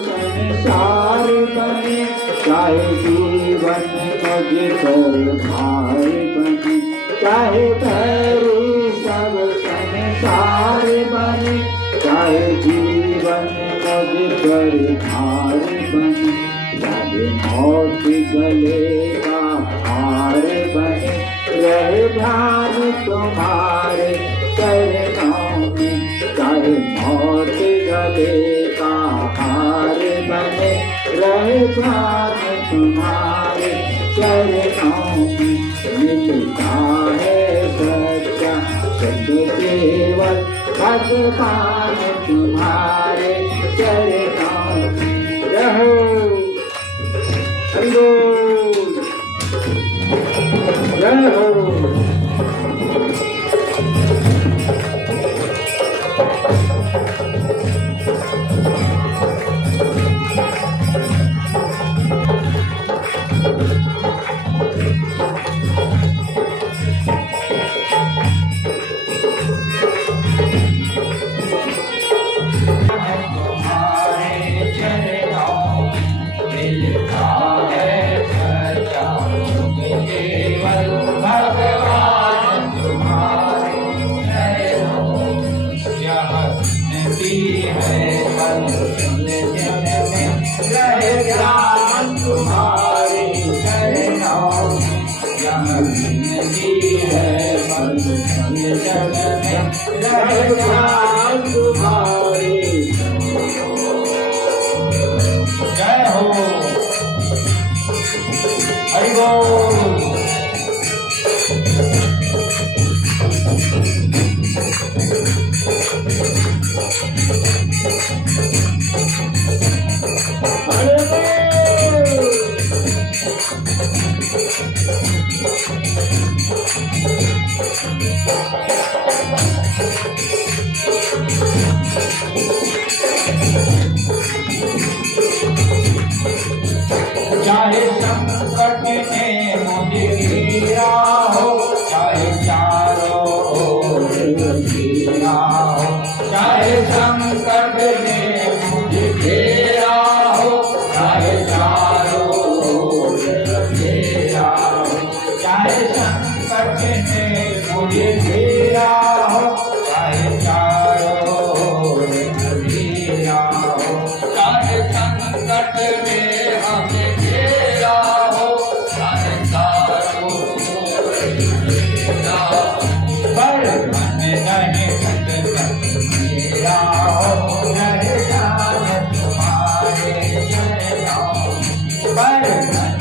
संसार बने चाहे जीवन मजदूर भाई बने, चाहे भैरी सब संसार बने, चाहे जीवन मजदूर भाई बने, चाहे मौत गले का हार बने, रहे ध्यान तुम्हारे चरणों में। चाहे मौत गले का हार बने, रहे ध्यान तुम्हारे चरणों में। मिलता है सच्चा सुख केवल भगवान तुम्हारे चरणों में। रहो हरिओ, जय हो। भगवान तुम्हारे की है पल क्षण क्षण में रहे ध्यान तुम्हारे चरणों में। यह जिंदगी है पल क्षण क्षण में रहे ध्यान तुम्हारे। जय हो हरि बोल। चाहे संकट ने मुझे घेरा हो, चाहे चारों ओर घेरा हो, चाहे संकट ने मुझे घेरा हो, चाहे चारों ओर घेरा हो, चाहे संकट ने मुझे घेरा हो, चाहे चारों ओर घेरा हो, चाहे संकट ने हमें घेरा हो, चाहे चारों ओर घेरा हो, पर मन नहीं मेरा हो, रहे ध्यान तुम्हारे चरणों में। पर मन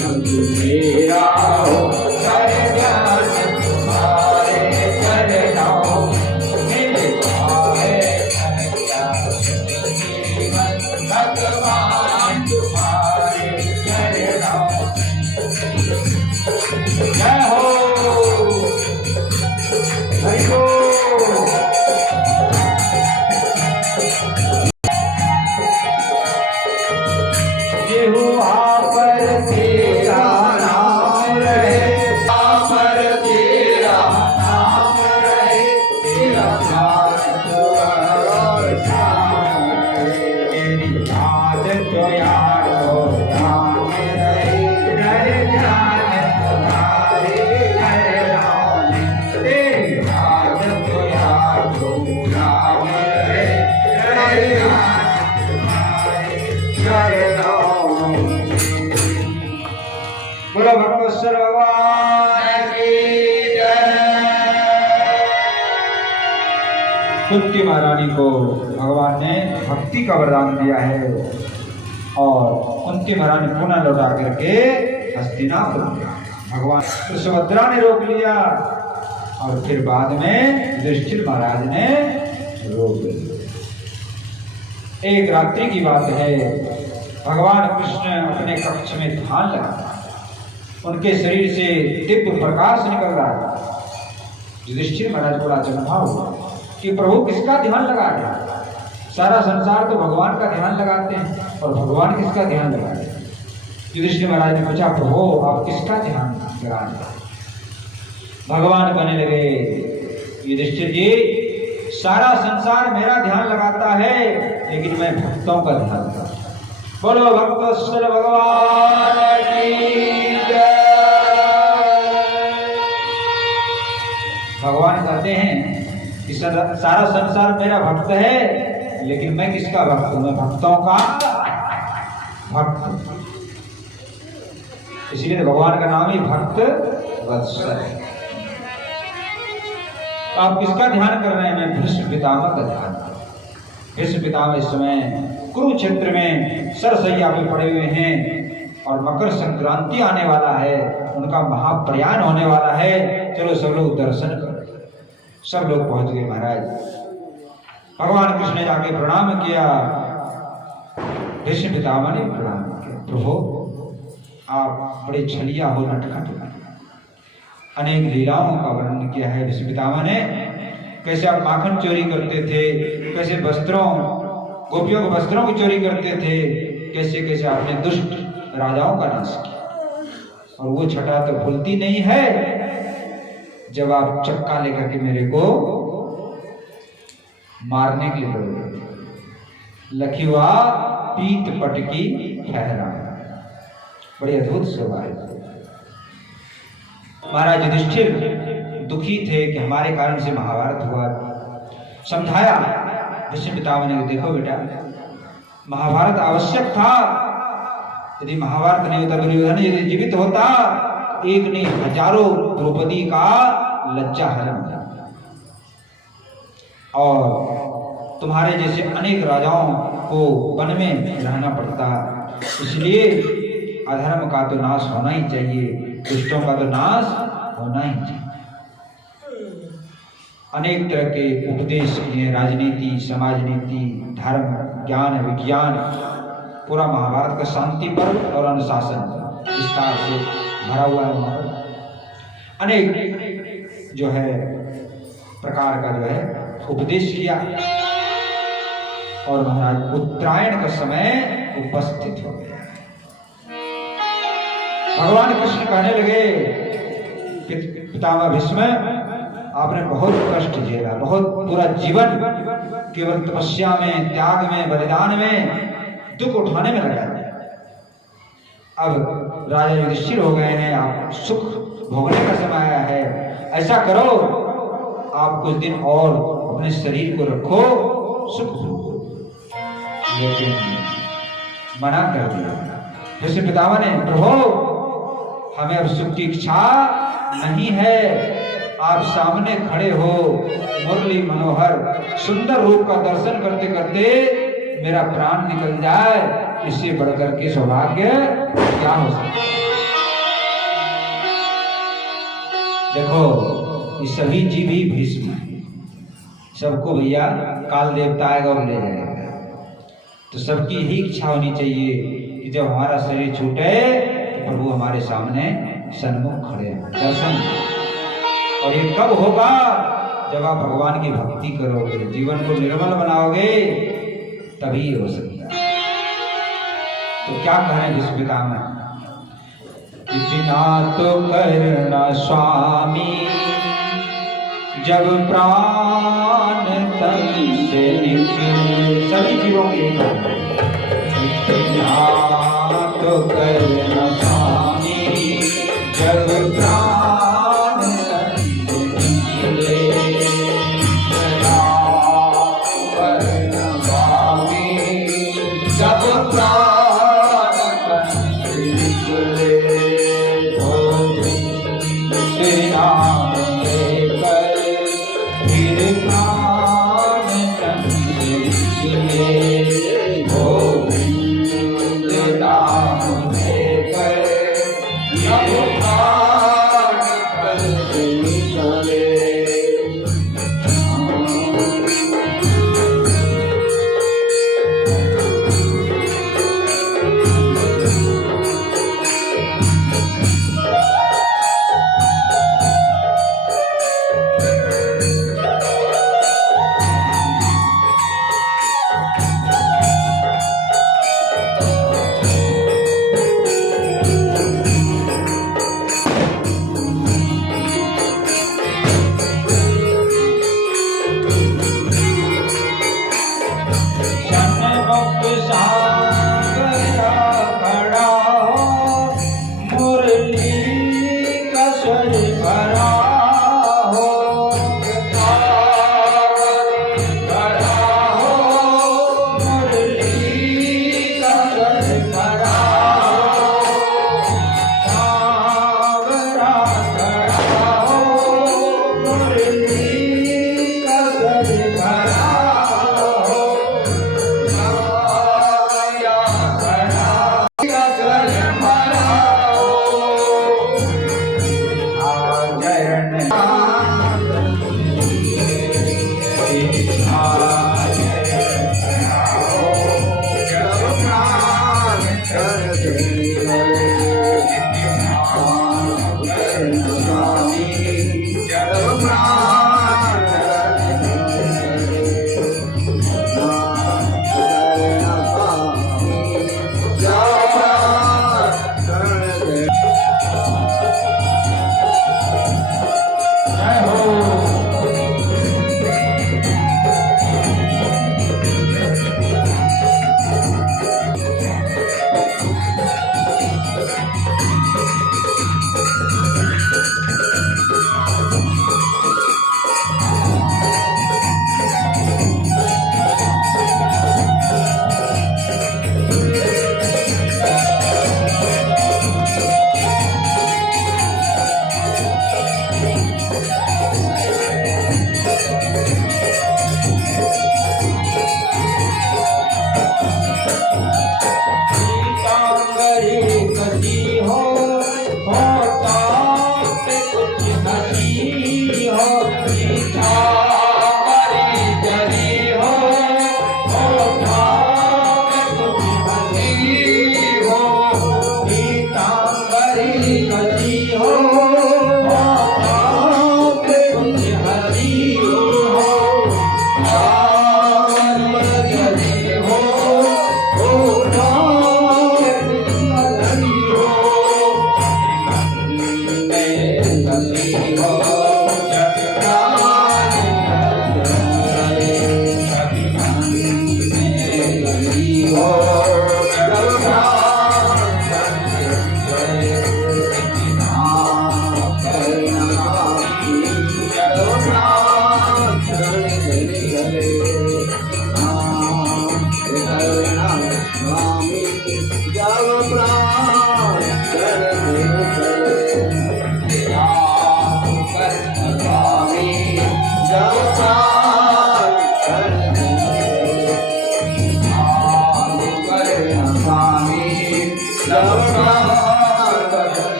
नहीं मेरा हो, रहे ध्यान तुम्हारे चरणों में। मिलता है जीवन भगवान तुम्हारे चरणों में। जय हो हरि बोल। जिह्वा पर तेरा नाम रहे, पर तेरा नाम रहे, तेरा ध्यान और ध्यान रहे, तेरी याद तो याद हो ध्यान रहे, रहे ध्यान तुम्हारे चरणों में। तेरी याद तो याद हो ध्यान रहे, रहे ध्यान तुम्हारे चरणों में। बोलो भक्तेश्वर भगवान की जय। कुंती महारानी को भगवान ने भक्ति का वरदान दिया है और कुंती महारानी पुनः लौटा करके हस्तिनापुर गया। भगवान सुभद्रा ने रोक लिया और फिर बाद में युधिष्ठिर महाराज ने रोक लिया। एक रात्रि की बात है, भगवान कृष्ण अपने कक्ष में ध्यान लगा, उनके शरीर से दिव्य प्रकाश निकल रहा है। युधिष्ठिर महाराज को अचंभा हुआ कि प्रभु किसका ध्यान लगा रहे हैं? सारा संसार तो भगवान का ध्यान लगाते हैं और भगवान किसका ध्यान लगा रहे हैं? युधिष्ठिर महाराज ने पूछा, प्रभु आप किसका ध्यान लगा रहे हैं? भगवान कहने लगे, युधिष्ठिर जी सारा संसार मेरा ध्यान लगाता है, लेकिन मैं भक्तों का ध्यान लगाता हूं। बोलो भक्तेश्वर भगवान की जय। भगवान कहते हैं कि सारा संसार मेरा भक्त है, लेकिन मैं किसका भक्त हूं? मैं भक्तों का भक्त। इसीलिए भगवान का नाम ही भक्त वत्सल है। आप किसका ध्यान कर रहे हैं? मैं भीष्म पितामह का ध्यान। भीष्म पितामह इस समय कुरुक्षेत्र में सरसैया पे पड़े हुए हैं और मकर संक्रांति आने वाला है, उनका महाप्रयाण होने वाला है। चलो सब लोग दर्शन करो। सब लोग पहुंच गए महाराज। भगवान कृष्ण ने जाके प्रणाम किया, भीष्म पितामह ने प्रणाम किया। प्रभु आप बड़े छलिया हो, नटखट, अनेक लीलाओं का वर्णन किया है भीष्म पितामह ने। कैसे आप माखन चोरी करते थे, कैसे वस्त्रों गोपियों के वस्त्रों की चोरी करते थे, कैसे कैसे आपने दुष्ट राजाओं का नाश किया। और वो छटा तो भूलती नहीं है जब आप चक्का लेकर के मेरे को मारने के लिए दौड़े। लखीवा पीत पटकी ठहरा। बड़ी अद्भुत सभा है। महाराज युधिष्ठिर दुखी थे कि हमारे कारण से महाभारत हुआ। समझाया। भीष्म पितामह ने देखो बेटा, महाभारत आवश्यक था। यदि महाभारत नहीं होता, दुर्योधन यदि जीवित होता, एक नहीं हजारों द्रौपदी का लज्जा हरण हो जाता, और तुम्हारे जैसे अनेक राजाओं को वन में रहना पड़ता। इसलिए अधर्म का तो नाश होना ही चाहिए, दुष्टों का तो नाश होना ही चाहिए। अनेक तरह के उपदेश किए, राजनीति, समाज नीति, धर्म, ज्ञान, विज्ञान, पूरा महाभारत का शांति पर और अनुशासन विस्तार से भरा हुआ है। महाभारत अनेक जो है प्रकार का जो है उपदेश किया। और महाराज उत्तरायण का समय उपस्थित हो गया। भगवान कृष्ण कहने लगे, पितामह भीष्म, आपने बहुत कष्ट झेला, बहुत पूरा जीवन केवल तपस्या में, त्याग में, बलिदान में, दुख उठाने में लगा दिया। अब राजा युधिष्ठिर हो गए हैं, आप सुख भोगने का समय आया है। ऐसा करो, आप कुछ दिन और अपने शरीर को रखो, सुख भोगो। लेकिन मना कर दिया। जैसे पितामह ने, प्रभु हमें अब सुख की इच्छा नहीं है। आप सामने खड़े हो, मुरली मनोहर सुंदर रूप का दर्शन करते करते मेरा प्राण निकल जाए, इससे बढ़कर के सौभाग्य क्या हो सकता है। देखो, ये सभी जीव ही भीष्म है, सबको भैया काल देवता आएगा और ले जाएगा। तो सबकी यही इच्छा होनी चाहिए कि जब हमारा शरीर छूटे तो प्रभु हमारे सामने सन्मुख खड़े हैं, दर्शन। और ये कब होगा? जब आप भगवान की भक्ति करोगे, जीवन को निर्मल बनाओगे, तभी हो सकता है। तो क्या कह रहे हैं भीष्म पितामह? इतना तो करना स्वामी, जब प्राण तन से निकले। सभी जीवों के इतना तो करना स्वामी, जब प्राण तन से निकले। करना स्वामी, जब प्राण तन से निकले। नाम लेकर फिर प्राण तन से निकले। गोविंद नाम लेकर जब प्राण तन से निकले।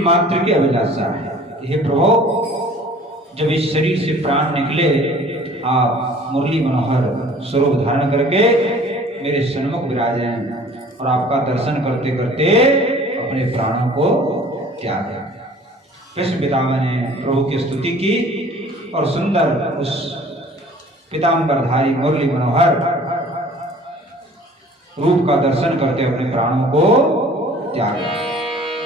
मात्र की अभिलाषा है। हे प्रभु, जब इस शरीर से प्राण निकले आप मुरली मनोहर स्वरूप धारण करके मेरे सन्मुख विराजें और आपका दर्शन करते करते अपने प्राणों को त्याग। कृष्ण पितामह ने प्रभु की स्तुति की और सुंदर उस पीतांबरधारी मुरली मनोहर रूप का दर्शन करते अपने प्राणों को त्याग।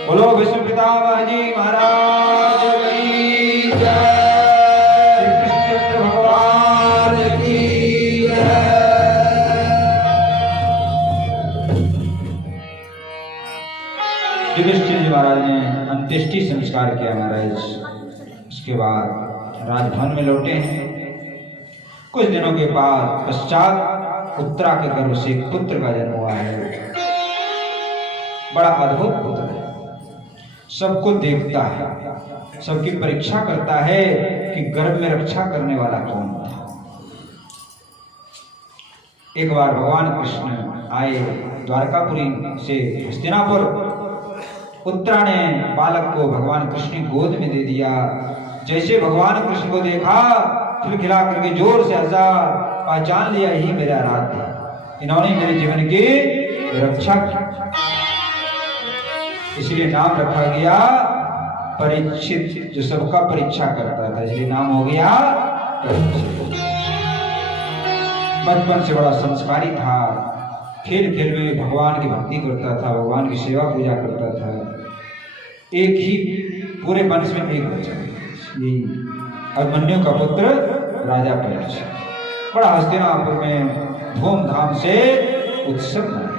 बोलो विष्णु पितामह जी महाराज की जय। युधिष्ठिर जी महाराज ने अंत्येष्टि संस्कार किया महाराज। उसके बाद राजभवन में लौटे हैं। कुछ दिनों के बाद पश्चात उत्तरा के गर्भ से एक पुत्र का जन्म हुआ है। बड़ा अद्भुत पुत्र है, सबको देखता है, सबकी परीक्षा करता है कि गर्भ में रक्षा करने वाला कौन था। एक बार भगवान कृष्ण आए द्वारकापुरी से हस्तिनापुर। उत्तरा ने बालक को भगवान कृष्ण की गोद में दे दिया। जैसे भगवान कृष्ण को देखा खिलखिला करके जोर से हंसा, पहचान लिया ही मेरा आराध्य, इन्होंने मेरे जीवन की रक्षा की। इसलिए नाम रखा गया परीक्षित, जो सबका परीक्षा करता था, इसलिए नाम हो गया परीक्षित। बचपन से बड़ा संस्कारी था, खेल खेल में भगवान की भक्ति करता था, भगवान की सेवा पूजा करता था। एक ही पूरे वंश में एक बच्चा, यही अभिमन्यु का पुत्र राजा परीक्षित। बड़ा हस्तिनापुर में धूमधाम से उत्सव मनाया।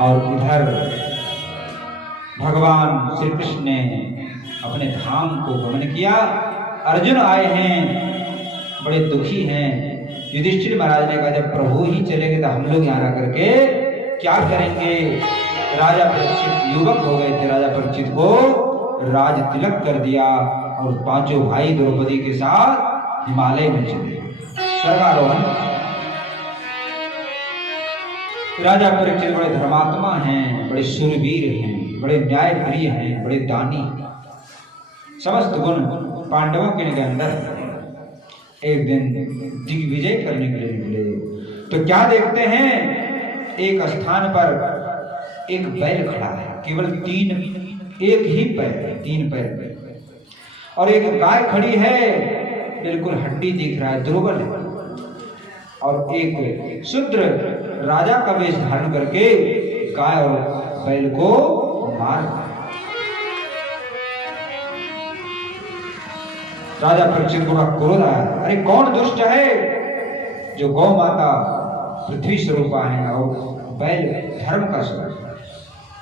और इधर भगवान श्री कृष्ण ने अपने धाम को गमन किया। अर्जुन आए हैं, बड़े दुखी हैं। युधिष्ठिर महाराज ने कहा जब प्रभु ही चले गए तो हम लोग यहाँ रह करके क्या करेंगे। राजा परीक्षित युवक हो गए थे, राजा परीक्षित को राज तिलक कर दिया और पांचों भाई द्रौपदी के साथ हिमालय में चले स्वर्गारोहण। राजा परीक्षित बड़े धर्मात्मा हैं, बड़े शूरवीर हैं, बड़े न्यायप्रिय हैं, बड़े दानी, समस्त गुण पांडवों के अंदर। एक दिन दिग्विजय करने के लिए निकले तो क्या देखते हैं, एक स्थान पर एक बैल खड़ा है, केवल एक ही पैर, 3 पैर, और एक गाय खड़ी है, बिल्कुल हड्डी दिख रहा है, दुर्बल है। और एक शूद्र राजा का वेश धारण करके गाय और बैल को मार। राजा परीक्षित को क्रोध आया, अरे कौन दुष्ट है जो गौ माता पृथ्वी स्वरूपा है और बैल धर्म का स्वरूप,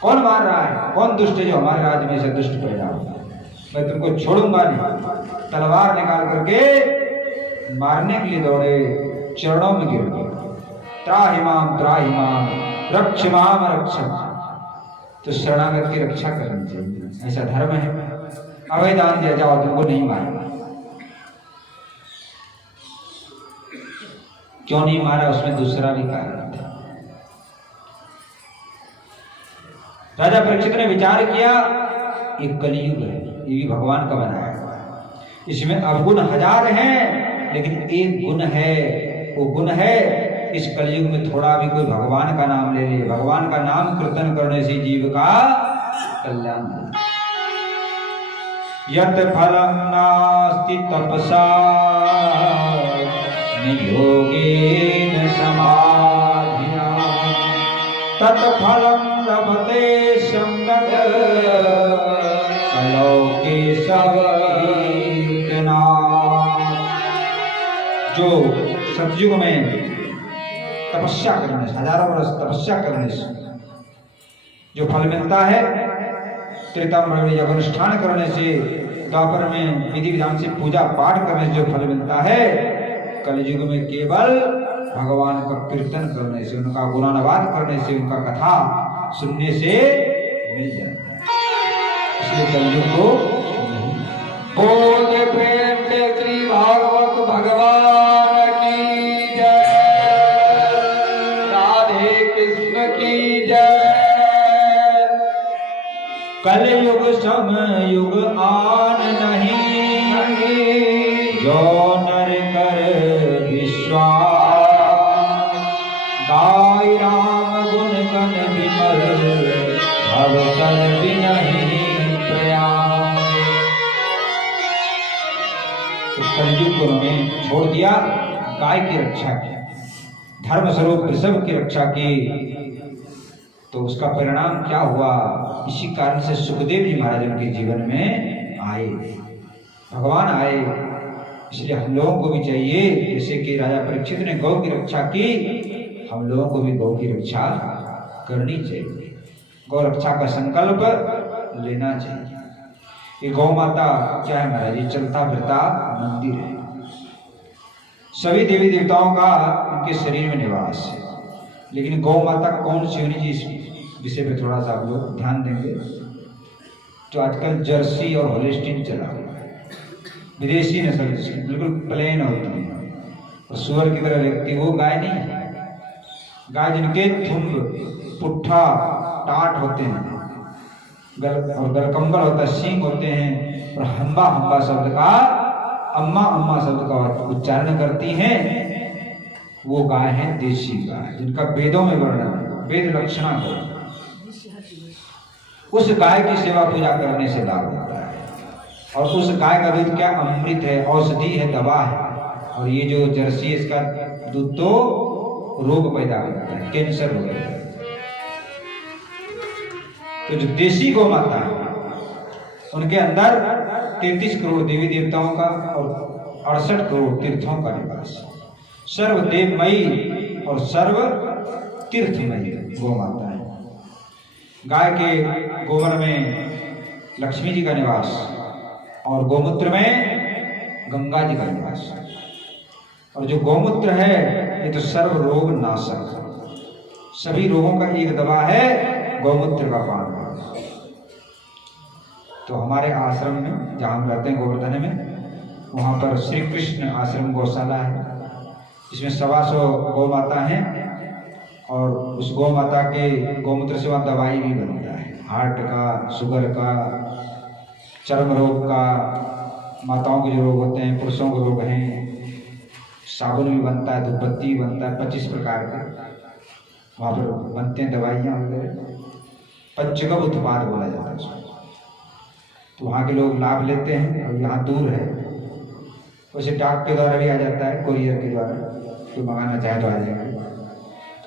कौन मार रहा है, कौन दुष्ट है जो हमारे राज्य में से दुष्ट पैदा होगा, मैं तुमको छोड़ूंगा नहीं। तलवार निकाल करके मारने के लिए दौड़े, चरणों में गिर गए। त्राहिमाम त्राहिमाम रक्ष माम रक्षक, तो शरणागत की रक्षा करनी चाहिए, ऐसा धर्म है। अभय दान दिया, जाओ तुमको नहीं मारा। क्यों नहीं मारा, उसमें दूसरा भी कारण था। राजा परीक्षित ने विचार किया, एक कलियुग है, ये भी भगवान का बनाया हुआ, इसमें अवगुण 1000 हैं, लेकिन एक गुण है, वो गुण है इस कलयुग में थोड़ा भी कोई भगवान का नाम ले ले, भगवान का नाम कीर्तन करने से जीव का कल्याण है। यत फलम नास्ति तपसा न योगेन समाधिना तत् फलम लभते सम्यक् अलौके सवैतना। जो सतयुग में तपस्या करने से, हजारों वर्ष तपस्या करने से जो फल मिलता है, त्रेता में जब अनुष्ठान करने से, द्वापर में विधि विधान से पूजा पाठ करने से जो फल मिलता है, कलयुग में केवल भगवान का कीर्तन करने से, उनका गुणानुवाद करने से, उनका कथा सुनने से मिल जाता है। इसलिए कलयुग को बोल प्रेम से श्री भागवत भगवान की जय, राधे कृष्ण की जय। सम युग आन नहीं, जो नर कर विश्वास, गाय राम गुण गण विमल, भव कर बिनहि प्रयास। तो कलयुग को उन्होंने छोड़ दिया, गाय की रक्षा की, धर्म स्वरूप वृषभ की रक्षा की। तो उसका परिणाम क्या हुआ? इसी कारण से सुखदेव जी महाराज उनके जीवन में आए, भगवान आए। इसलिए हम लोगों को भी चाहिए, जैसे कि राजा परीक्षित ने गौ की रक्षा की, हम लोगों को भी गौ की रक्षा करनी चाहिए, गौ रक्षा का संकल्प लेना चाहिए। ये गौ माता क्या है महाराज? ये चलता फिरता मंदिर है। सभी देवी देवताओं का उनके शरीर में निवास है, लेकिन गौ माता कौन सी होनी चाहिए, इस विषय पे थोड़ा सा आप लोग ध्यान देंगे। तो आजकल जर्सी और होलिस्टीन चला हुआ है, विदेशी नस्ल बिल्कुल प्लेन होती है और सुअर की तरह लगती, वो गाय नहीं है। गाय जिनके थुम्ब, पुट्ठा, टाट होते हैं, और गलकंबल होता है, सींग होते हैं, और हम्बा हम्बा शब्द का, अम्मा अम्मा शब्द का उच्चारण करती हैं, वो गाय है देशी गाय, जिनका वेदों में वर्णन है, वेद लक्षणा है। उस गाय की सेवा पूजा करने से लाभ होता है, और उस गाय का दूध क्या? अमृत है, औषधि है, दवा है। और ये जो जर्सी है, इसका दूध तो रोग पैदा करता है, कैंसर हो जाता है। तो जो देशी गौ माता है, उनके अंदर 33 करोड़ देवी देवताओं का और 68 करोड़ तीर्थों का निवास, सर्वदेवमयी और सर्व तीर्थमयी गौ माता है। गाय के गोबर में लक्ष्मी जी का निवास, और गोमूत्र में गंगा जी का निवास। और जो गोमूत्र है, ये तो सर्व रोग नाशक, सभी रोगों का एक दवा है, गौमूत्र का पान। तो हमारे आश्रम में, जहाँ हम रहते हैं गोवर्धन में, वहाँ पर श्री कृष्ण आश्रम गौशाला है, इसमें 125 गौ माता हैं, और उस गौ माता के गौमूत्र से वहाँ दवाई भी बनता है, हार्ट का, शुगर का, चर्म रोग का, माताओं के जो रोग होते हैं, पुरुषों के रोग हैं, साबुन भी बनता है, धूपबत्ती भी बनता है, 25 प्रकार का वहाँ पर बनते हैं, दवाइयाँ वगैरह, पंचगव्य उत्पाद बोला जाता है उसको। तो वहाँ के लोग लाभ लेते हैं, और यहाँ दूर है, वैसे डाक के द्वारा भी आ जाता है, कोरियर के द्वारा, तो मंगाना चाहे तो आ जाएगा।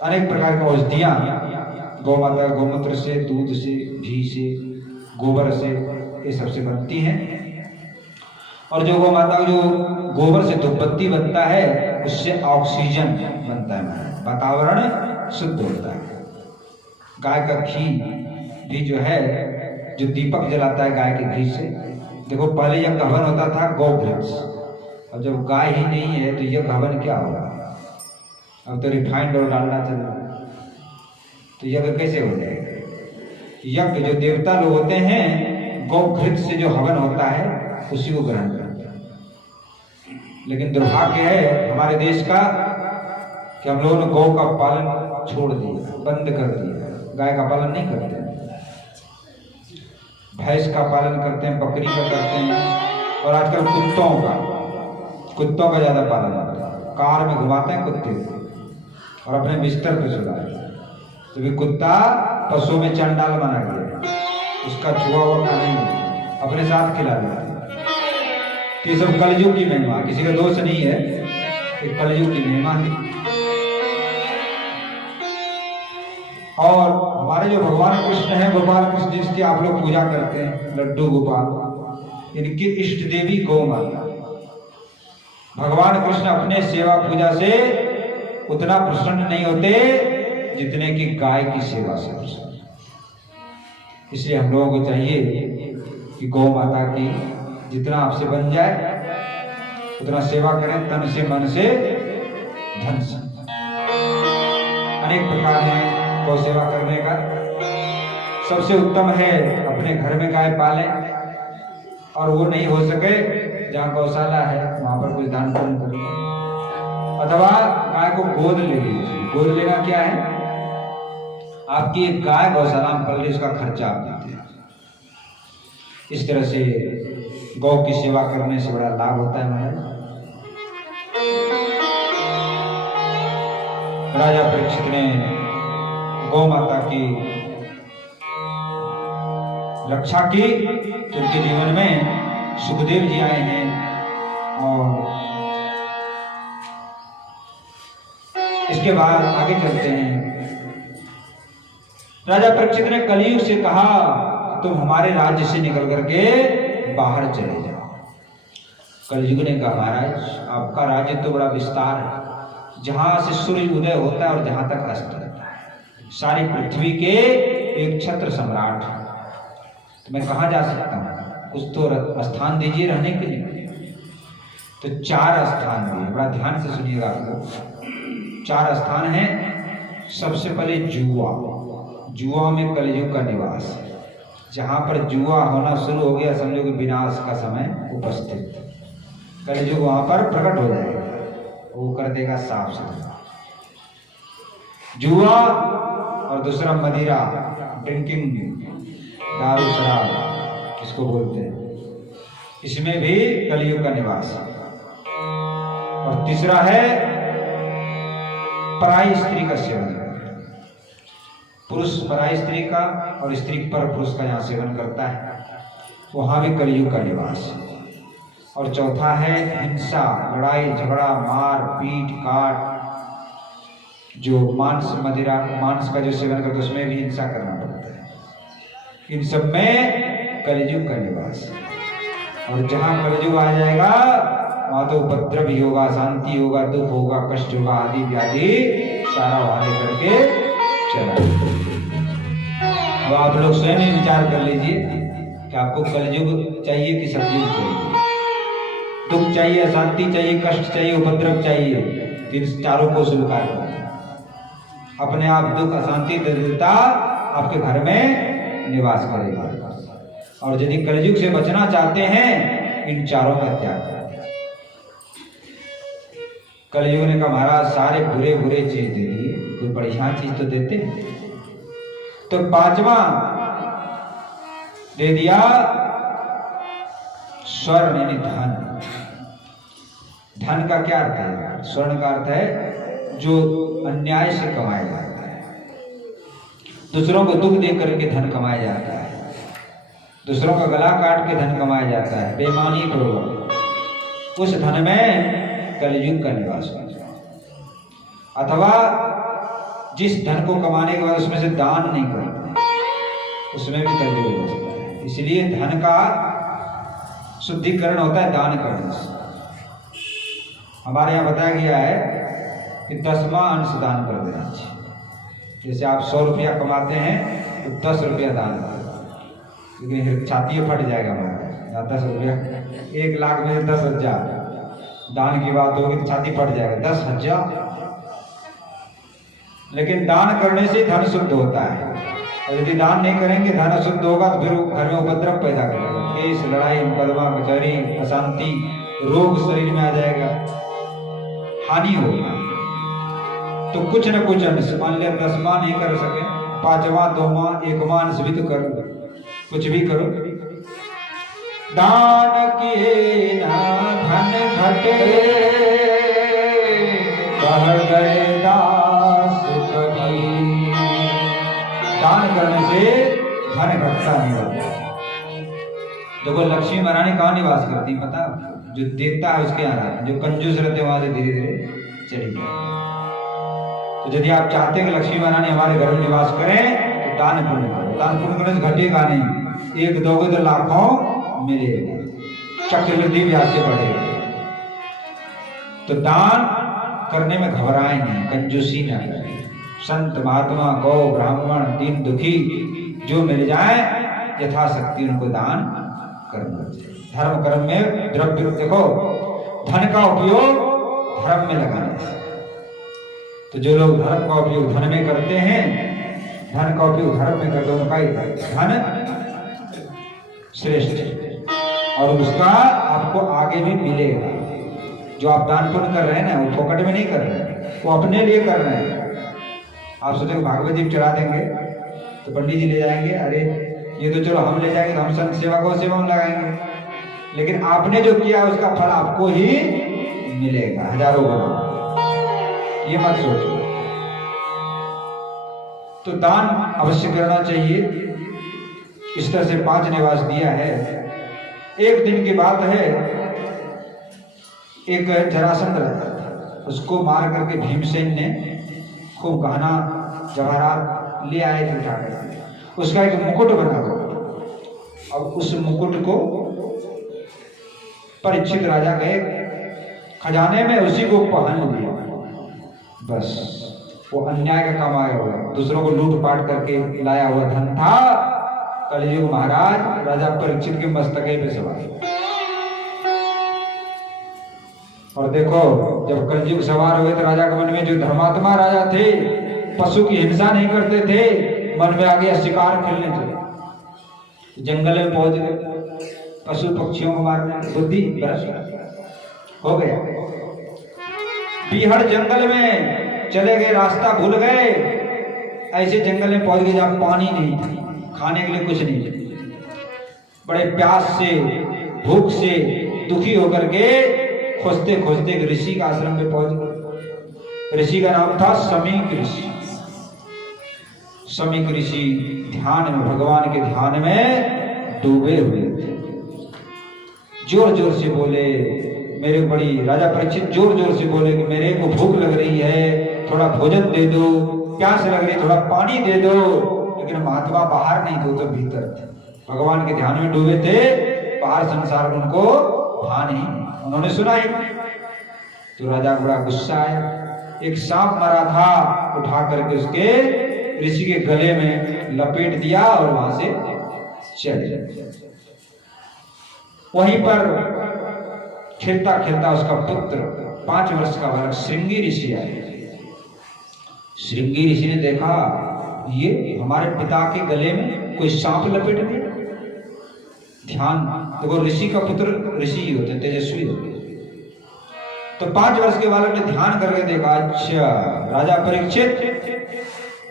अनेक प्रकार की औषधियाँ गौ माता गौमूत्र से, दूध से, घी से, गोबर से, ये सबसे बनती हैं। और जो गौ माता जो गोबर से धूपबत्ती बनता है, उससे ऑक्सीजन बनता है, वातावरण शुद्ध होता है। गाय का घी भी जो है, जो दीपक जलाता है गाय के घी से, देखो पहले यह हवन होता था गौवृक्ष, और जब गाय ही नहीं है तो यह हवन क्या होगा? अब तो रिफाइंड और डालना चल रहा है, तो यज्ञ कैसे हो जाएगा? यज्ञ जो देवता लोग होते हैं, गौघृत से जो हवन होता है, उसी को ग्रहण करते हैं। लेकिन दुर्भाग्य है हमारे देश का कि हम लोगों ने गौ का पालन छोड़ दिया, बंद कर दिया, गाय का पालन नहीं करते, भैंस का पालन करते हैं, बकरी का करते हैं, और आजकल कुत्तों का ज्यादा पालन होता है। कार में घुमाते हैं कुत्ते और अपने बिस्तर पे सुलाते हैं। तो भी कुत्ता पशुओं में चंडाल माना गया, उसका छुआ हुआ खाना ही अपने साथ खिला देते हैं। तो ये सब कलयुग की महिमा, किसी का दोष नहीं है, ये कलयुग की महिमा है। और हमारे जो भगवान कृष्ण है, गोपाल कृष्ण, जिसकी आप लोग पूजा करते हैं, लड्डू गोपाल, इनकी इष्ट देवी गौ माता। भगवान कृष्ण अपने सेवा पूजा से उतना प्रसन्न नहीं होते जितने की गाय की सेवा से प्रसन्न। इसलिए हम लोगों को चाहिए कि गौ माता की जितना आपसे बन जाए उतना सेवा करें, तन से, मन से, धन से। अनेक प्रकार हैं गौ सेवा करने का। सबसे उत्तम है अपने घर में गाय पालें, और वो नहीं हो सके जहाँ गौशाला है वहां पर कुछ दान पुण्य करिए, अथवा गाय को गोद ले लीजिए। गोद लेना क्या है? आपकी एक गाय गौशाला में पल रही, उसका खर्चा आप देते हैं। इस तरह से गौ की सेवा करने से बड़ा लाभ होता है महाराज। राजा परीक्षित ने गौ माता की रक्षा की तो उनके जीवन में सुखदेव जी आए हैं और इसके बाद आगे चलते हैं। राजा परीक्षित ने कलयुग से कहा तुम हमारे राज्य से निकल करके बाहर चले जाओ। कलयुग ने कहा महाराज आपका राज्य तो बड़ा विस्तार है, जहां से सूर्य उदय होता है और जहां तक अस्त होता है, सारी पृथ्वी के एक छत्र सम्राट, तो मैं कहाँ जा सकता हूँ? कुछ तो स्थान दीजिए रहने के लिए। तो 4 स्थान दिए, बड़ा ध्यान से सुनिएगा। आपको 4 स्थान हैं। सबसे पहले जुआ में कलयुग का निवास है। जहां पर जुआ होना शुरू हो गया समझो कि विनाश का समय उपस्थित, कलयुग वहां पर प्रकट हो जाएगा, वो कर देगा साफ सुथरा। जुआ और दूसरा मदिरा, ड्रिंकिंग, दारू शराब किसको बोलते हैं, इसमें भी कलयुग का निवास है। और तीसरा है पराई स्त्री का सेवन, पुरुष पराई स्त्री का और स्त्री पर पुरुष का यहाँ सेवन करता है, वहां भी कलयुग का निवास है। और चौथा है हिंसा, लड़ाई झगड़ा, मार पीट काट, जो मांस मदिरा मांस का जो सेवन करते उसमें भी हिंसा करना पड़ता है। इन सब में कलयुग का निवास है। और जहां कलयुग आ जाएगा वहां तो उपद्रव भी होगा, शांति होगा, दुख होगा, कष्ट होगा, आदि व्याधि सारा वहां करके चला। अब आप लोग स्वयं ही विचार कर लीजिए कि आपको कलयुग चाहिए कि सतयुग चाहिए, दुख चाहिए, अशांति चाहिए, कष्ट चाहिए, उपद्रव चाहिए। इन चारों को स्वीकार करें। अपने आप दुख अशांति दरिद्रता आपके घर में निवास करेगा। और यदि कलयुग से बचना चाहते हैं इन चारों का त्याग करें। कलयुग ने कहा महाराज सारे बुरे बुरे चीज दे दिए, कोई बढ़िया चीज तो देते। तो 5वां दे दिया स्वर्ण यानी धन। धन का क्या अर्थ है? स्वर्ण का अर्थ है जो अन्याय से कमाया जाता है, दूसरों को दुख दे करके धन कमाया जाता है, दूसरों का गला काट के धन कमाया जाता है, बेईमानी पूर्वक, उस धन में कलयुग का निवास हो जाए। अथवा जिस धन को कमाने के बाद उसमें से दान नहीं करते, उसमें भी कलयुग हो सकता है। इसलिए धन का शुद्धिकरण होता है दान करने से। हमारे यहाँ बताया गया है कि 10वां अंश दान कर देना चाहिए। जैसे आप 100 रुपया कमाते हैं तो 10 रुपया दान कर, लेकिन छाती फट जाएगा हमारा। 10 रुपया 1 लाख में से 10,000 दान की बात होगी तो छाती फट जाएगा। 10,000, लेकिन दान करने से धन शुद्ध होता है। और यदि दान नहीं करेंगे धन अशुद्ध होगा तो फिर घर में उपद्रव पैदा करेगा, केस, लड़ाई, मुकदमा, कचहरी, अशांति, रोग शरीर में आ जाएगा, हानि होगा। तो कुछ न कुछ अंश, मान लिया 10वां नहीं कर सके, 5वां, 2वां, 1वां अंश भी तो करो, कुछ भी करो। दान किए ना धन घटे, कह गए दास कभी। दान करने से धन घटता नहीं होता। देखो लक्ष्मी महारानी कहाँ निवास करती है पता? जो देता है उसके यहाँ, जो कंजूस रहते हैं वहां से धीरे धीरे चली जाए। तो यदि आप चाहते हैं कि लक्ष्मी महारानी हमारे घर में निवास करें तो दान पुण्य करो। दान पुण्य करने से घटेगा नहीं, 1 दोगे तो लाखों मिलेगा, चक्रवृद्धि ब्याज से बढ़ेगा। तो दान करने में घबराए नहीं, कंजूसी न करें। संत महात्मा, गौ, ब्राह्मण, दीन दुखी जो मिल जाए यथाशक्ति उनको दान करना चाहिए। धर्म कर्म में द्रव्य, देखो धन का उपयोग धर्म में लगाना चाहिए। तो जो लोग धर्म का उपयोग धन में करते हैं, धन का उपयोग धर्म में करते हैं, उनका ही धन श्रेष्ठ, और उसका आपको आगे भी मिलेगा। जो आप दान पुण्य कर रहे हैं ना, वो फोकट में नहीं कर रहे हैं, वो अपने लिए कर रहे हैं। आप सोचेंगे भागवत जी चढ़ा देंगे तो पंडित जी ले जाएंगे, अरे ये तो चलो हम ले जाएंगे, हम संत सेवा को सेवा में लगाएंगे, लेकिन आपने जो किया उसका फल आपको ही मिलेगा हजारों गुना, ये मत सोचो। तो दान अवश्य करना चाहिए। इस तरह से 5 निवास दिया है। एक दिन की बात है, एक जरासंध रहता था, उसको मार करके भीमसेन ने खूब गहना जवाहरात ले आए थे उठा करके, उसका एक मुकुट बना हुआ। अब उस मुकुट को परीक्षित राजा गए खजाने में, उसी को पहन लिया। बस वो अन्याय का कमाया हुआ, दूसरों को लूट पाट करके लाया हुआ धन था। कलयुग महाराज राजा परीक्षित के मस्तके पे सवार। और देखो जब कलयुग सवार हुए तो राजा के मन में, जो धर्मात्मा राजा थे, पशु की हिंसा नहीं करते थे, मन में आ गया शिकार खेलने चले, जंगल में पहुंच गए, पशु पक्षियों को मारने, बुद्धि भ्रष्ट हो गया। बीहड़ जंगल में चले गए, रास्ता भूल गए, ऐसे जंगल में पहुंच गए जहां पानी नहीं था, खाने के लिए कुछ नहीं, बड़े प्यास से भूख से दुखी होकर के खोजते खोजते एक ऋषि का आश्रम में पहुंच गए। ऋषि का नाम था समीक ऋषि। समीक ऋषि ध्यान में, भगवान के ध्यान में डूबे हुए थे। जोर जोर से बोले, मेरे बड़ी राजा परीक्षित जोर जोर से बोले कि मेरे को भूख लग रही है, थोड़ा भोजन दे दो, प्यास लग रही, थोड़ा पानी दे दो। लेकिन महात्मा बाहर नहीं थे, तो भीतर थे, भगवान के ध्यान में डूबे थे, बाहर संसार उनको भान नहीं। उन्होंने सुना ही, तो राजा को बड़ा गुस्सा आया। एक सांप मरा था, उठा करके उसके ऋषि के गले में लपेट दिया और वहां से चले गए। वहीं पर खेलता खेलता उसका पुत्र 5 वर्ष का बालक श्रृंगी ऋषि आए। श्रृंगी ऋषि ने देखा, ये हमारे पिता के गले में कोई सांप लपेट दिया। ध्यान देखो, ऋषि का पुत्र ऋषि ही होते, तेजस्वी होते। तो 5 वर्ष के बालक ने ध्यान करके देखा, अच्छा राजा परीक्षित,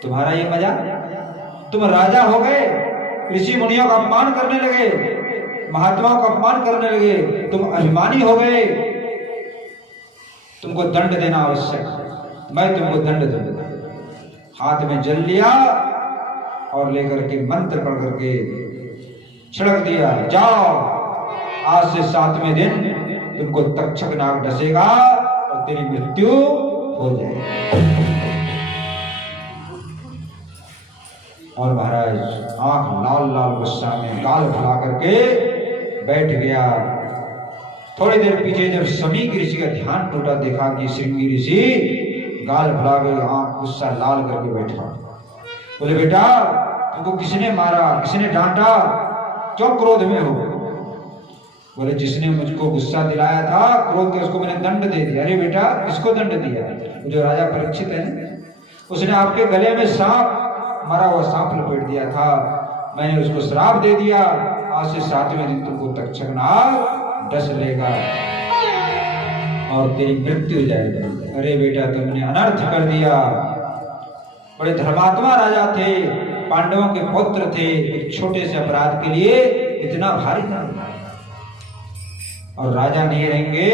तुम्हारा ये मजा, तुम राजा हो गए, ऋषि मुनियों का अपमान करने लगे, महात्माओं का अपमान करने लगे, तुम अभिमानी हो गए, तुमको दंड देना आवश्यक, मैं तुमको दंड दूंगा। हाथ में जल लिया और लेकर के मंत्र पढ़ करके छिड़क दिया, जाओ आज से 7वें दिन तुमको तक्षक नाग डसेगा और तेरी मृत्यु हो जाएगी। और महाराज आंख लाल लाल गुस्सा में गाल फैला करके बैठ गया। थोड़ी देर पीछे जब समीक ऋषि का ध्यान टूटा, देखा कि श्रृंगी ऋषि गाल फैला के आंख गुस्सा लाल करके बैठा। बोले, बेटा तुमको किसने मारा, किसने डांटा, क्यों क्रोध में हो? बोले, जिसने मुझको गुस्सा दिलाया था, क्रोध के, उसको मैंने दंड दे दिया। अरे बेटा, किसको दंड दिया? जो राजा परीक्षित है, उसने आपके गले में सांप, मरा हुआ सांप लपेट दिया था, मैंने उसको श्राप दे दिया, आज से 7वें दिन तुमको तक्षक नाग डस लेगा और तेरी मृत्यु हो जाएगी। अरे बेटा, तुमने अनर्थ कर दिया। बड़े धर्मात्मा राजा थे, पांडवों के पुत्र थे, एक छोटे से अपराध के लिए इतना भारी था। और राजा नहीं रहेंगे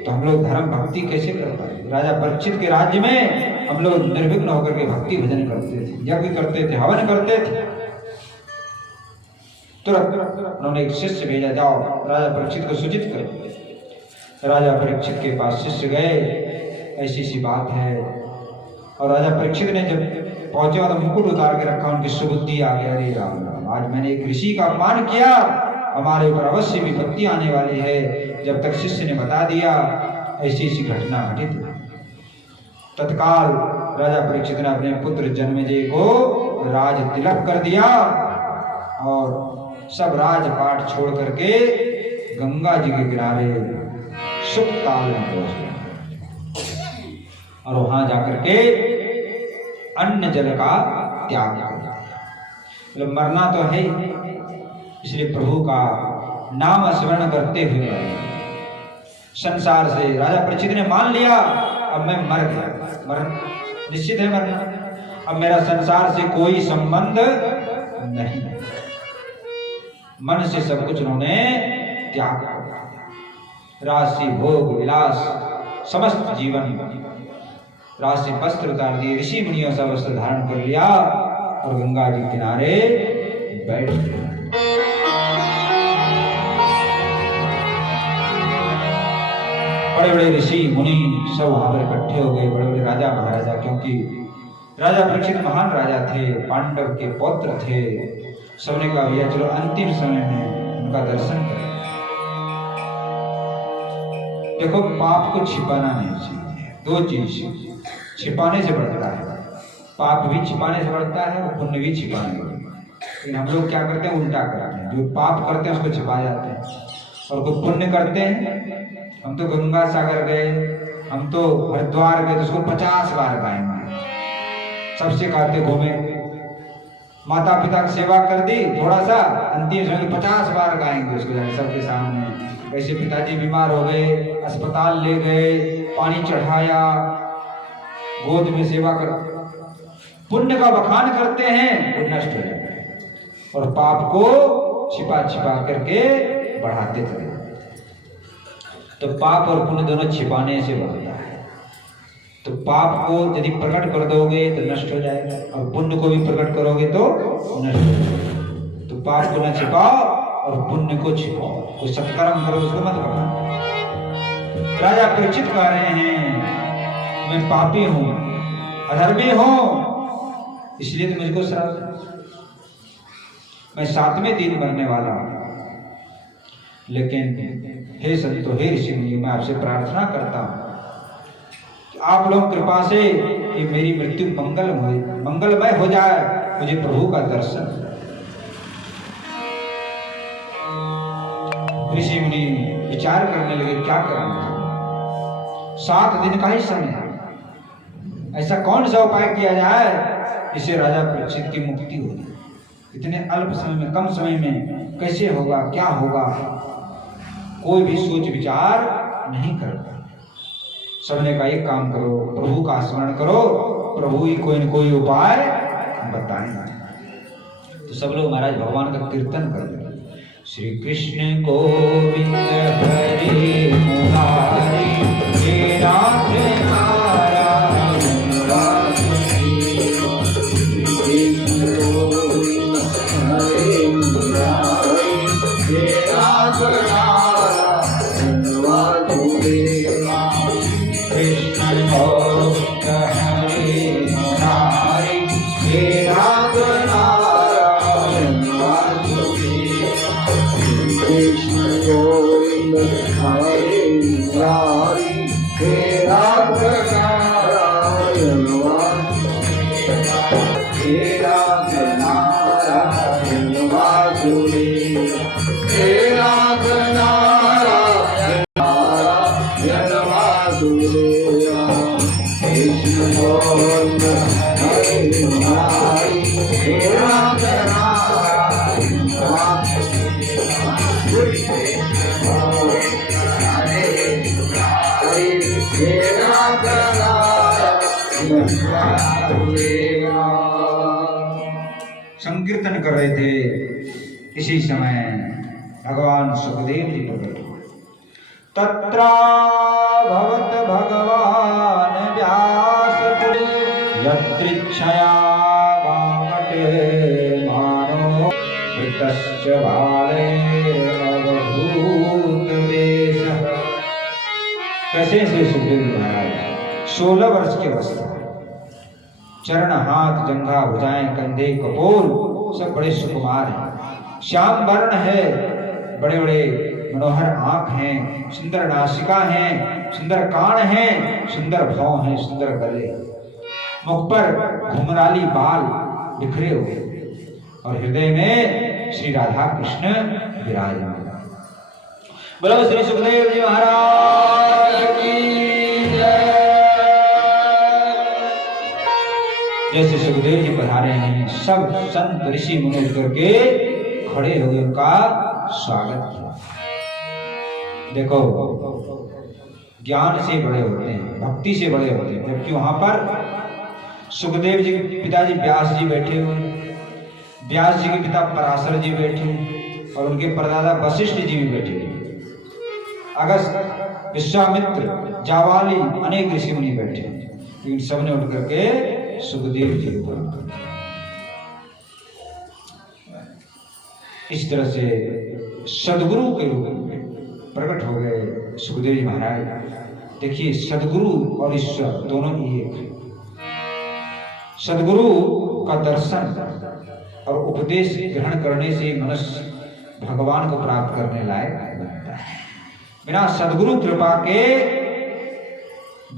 तो हम लोग धर्म भक्ति कैसे कर पाएंगे? राजा परीक्षित के राज्य में हम लोग निर्विघ्न होकर के भक्ति भजन करते थे, यज्ञ करते थे, हवन करते थे। तुरंत उन्होंने एक शिष्य भेजा, जाओ राजा परीक्षित को सूचित करो। राजा परीक्षित के पास शिष्य गए, ऐसी सी बात है। और राजा परीक्षित ने जब पहुंचे तो मुकुट उतार के रखा, उनकी सुबुद्धि आ गया, अरे राम राम, आज मैंने एक ऋषि का अपमान किया, हमारे ऊपर अवश्य विपत्ति आने वाली है। जब तक शिष्य ने बता दिया, ऐसी सी घटना घटित। तत्काल राजा परीक्षित ने अपने पुत्र जन्मेजय को राज तिलक कर दिया और सब राजपाट छोड़ करके गंगा जी के किनारे सुखताल में पहुंच गए और वहां जाकर के अन्न जल का त्याग कर दिया। मतलब मरना तो है, इसलिए प्रभु का नाम स्मरण करते हुए संसार से राजा परीक्षित ने मान लिया, अब मैं मर गया, मरण निश्चित है मरना, अब मेरा संसार से कोई संबंध नहीं। मन से सब कुछ उन्होंने त्याग कर, राशि भोग विलास समस्त जीवन, राशि वस्त्र उतार दिए, ऋषि मुनियों से वस्त्र धारण कर लिया और गंगा जी किनारे बैठ गए। बड़े बड़े ऋषि मुनि सब वहां पर इकट्ठे हो गए, बड़े बड़े राजा महाराजा, क्योंकि राजा परीक्षित महान राजा थे, पांडव के पौत्र थे। सबने कहा भैया चलो अंतिम समय में उनका दर्शन करें। देखो पाप को छिपाना नहीं चाहिए, दो चीज छिपाने से बढ़ता है, पाप भी छिपाने से बढ़ता है और पुण्य भी छिपाने से बढ़ता है। लेकिन हम लोग क्या करते हैं, उल्टा करते हैं, जो पाप करते हैं उसको छिपा जाते हैं, और कोई पुण्य करते हैं। हम तो गंगा सागर गए, हम तो हरिद्वार गए तो उसको 50 बार गाएंगे, सबसे कहते घूमे, माता पिता की सेवा कर दी थोड़ा सा, अंतिम समय 50 बार गाएंगे उसको जाके सबके सामने। वैसे पिताजी बीमार हो गए, अस्पताल ले गए, पानी चढ़ाया, गोद में सेवा कर, पुण्य का बखान करते हैं वो नष्ट हो जाता है, और पाप को छिपा छिपा करके बढ़ाते चले। तो पाप और पुण्य दोनों छिपाने से बढ़ता है। तो पाप को यदि प्रकट कर दोगे तो नष्ट हो जाएगा, और पुण्य को भी प्रकट करोगे तो नष्ट हो जाएगा। तो पाप को न छिपाओ और पुण्य को छिपाओ, कोई सत्कर्म करो उसको मत करो। राजा परीक्षित कह रहे हैं मैं पापी हूं, अधर्मी हूं, इसलिए तो मुझको श्राप, मैं 7वें दिन मरने वाला हूं। लेकिन हे संतो, हे ऋषि मुनि, मैं आपसे प्रार्थना करता हूं कि आप लोग कृपा से कि मेरी मृत्यु मंगलमय हो जाए, मुझे प्रभु का दर्शन। ऋषि मुनि विचार करने लगे क्या करना, 7 दिन का ही समय है, ऐसा कौन सा उपाय किया जाए जिससे राजा परीक्षित की मुक्ति हो जाए। इतने अल्प समय में, कम समय में कैसे होगा, क्या होगा, कोई भी सोच विचार नहीं करता। सबने कहा एक काम करो, प्रभु का स्मरण करो, प्रभु ही कोई न कोई उपाय बताएंगे। तो सब लोग महाराज भगवान का कीर्तन कर रहे, श्री कृष्ण गोविंद हरे मुरारी, हे नाथ नारायण वासुदेव, कृष्ण गोविंद हरे मुरारी, हे नाथ नारायण वासुदेव, कृष्ण गोविंद हरे मुरारी, हे नाथ नारायण वासुदेव, कृष्ण गोविंद हरे मुरारी, हे नाथ नारायण वासुदेव, हे नाथ नारायण वासुदेव, हे नाथ नारायण वासुदेव, कृष्ण गोविंद हरे मुरारी, हे नाथ नारायण संकीर्तन कर रहे थे। इसी समय भगवान सुखदेव जी प्रकट हुए। तत्र भवत भगवान व्यास यत्रिच्छया गामटे मानो वृतश्च बालैरवधूत वेशः। कैसे से सुखदेव महाराज 16 वर्ष के अवस्था, चरण हाथ जंघा भुजाएं कंधे कपोल सब बड़े सुकुमार हैं, श्याम वर्ण है, बड़े बड़े मनोहर आंख हैं, सुंदर नासिका हैं, सुंदर कान हैं, सुंदर भौं हैं, सुंदर गले, मुख पर घुमराली बाल बिखरे हुए, और हृदय में श्री राधा कृष्ण विराजमान। बोलो श्री सुखदेव जी महाराज की जय। जैसे सुखदेव जी पधारे हैं, सब संत ऋषि मुनि करके खड़े हुए उनका स्वागत किया। देखो ज्ञान से बड़े होते हैं, भक्ति से बड़े होते हैं, जबकि वहां पर सुखदेव जी के पिताजी व्यास जी बैठे हुए, व्यास जी के पिता पराशर जी बैठे, और उनके परदादा वशिष्ठ जी भी बैठे थे। अगस्त, विश्वामित्र, जावाली, अनेक ऋषि मुनि बैठे। इन सब ने उठ करके सुखदेव जी को प्रणाम किया। इस तरह से सदगुरु के रूप में प्रकट हो गए सुखदेव जी महाराज। देखिए, सदगुरु और ईश्वर दोनों एक है। सदगुरु का दर्शन और उपदेश ग्रहण करने से मनुष्य भगवान को प्राप्त करने लायक बनता है। बिना सदगुरु कृपा के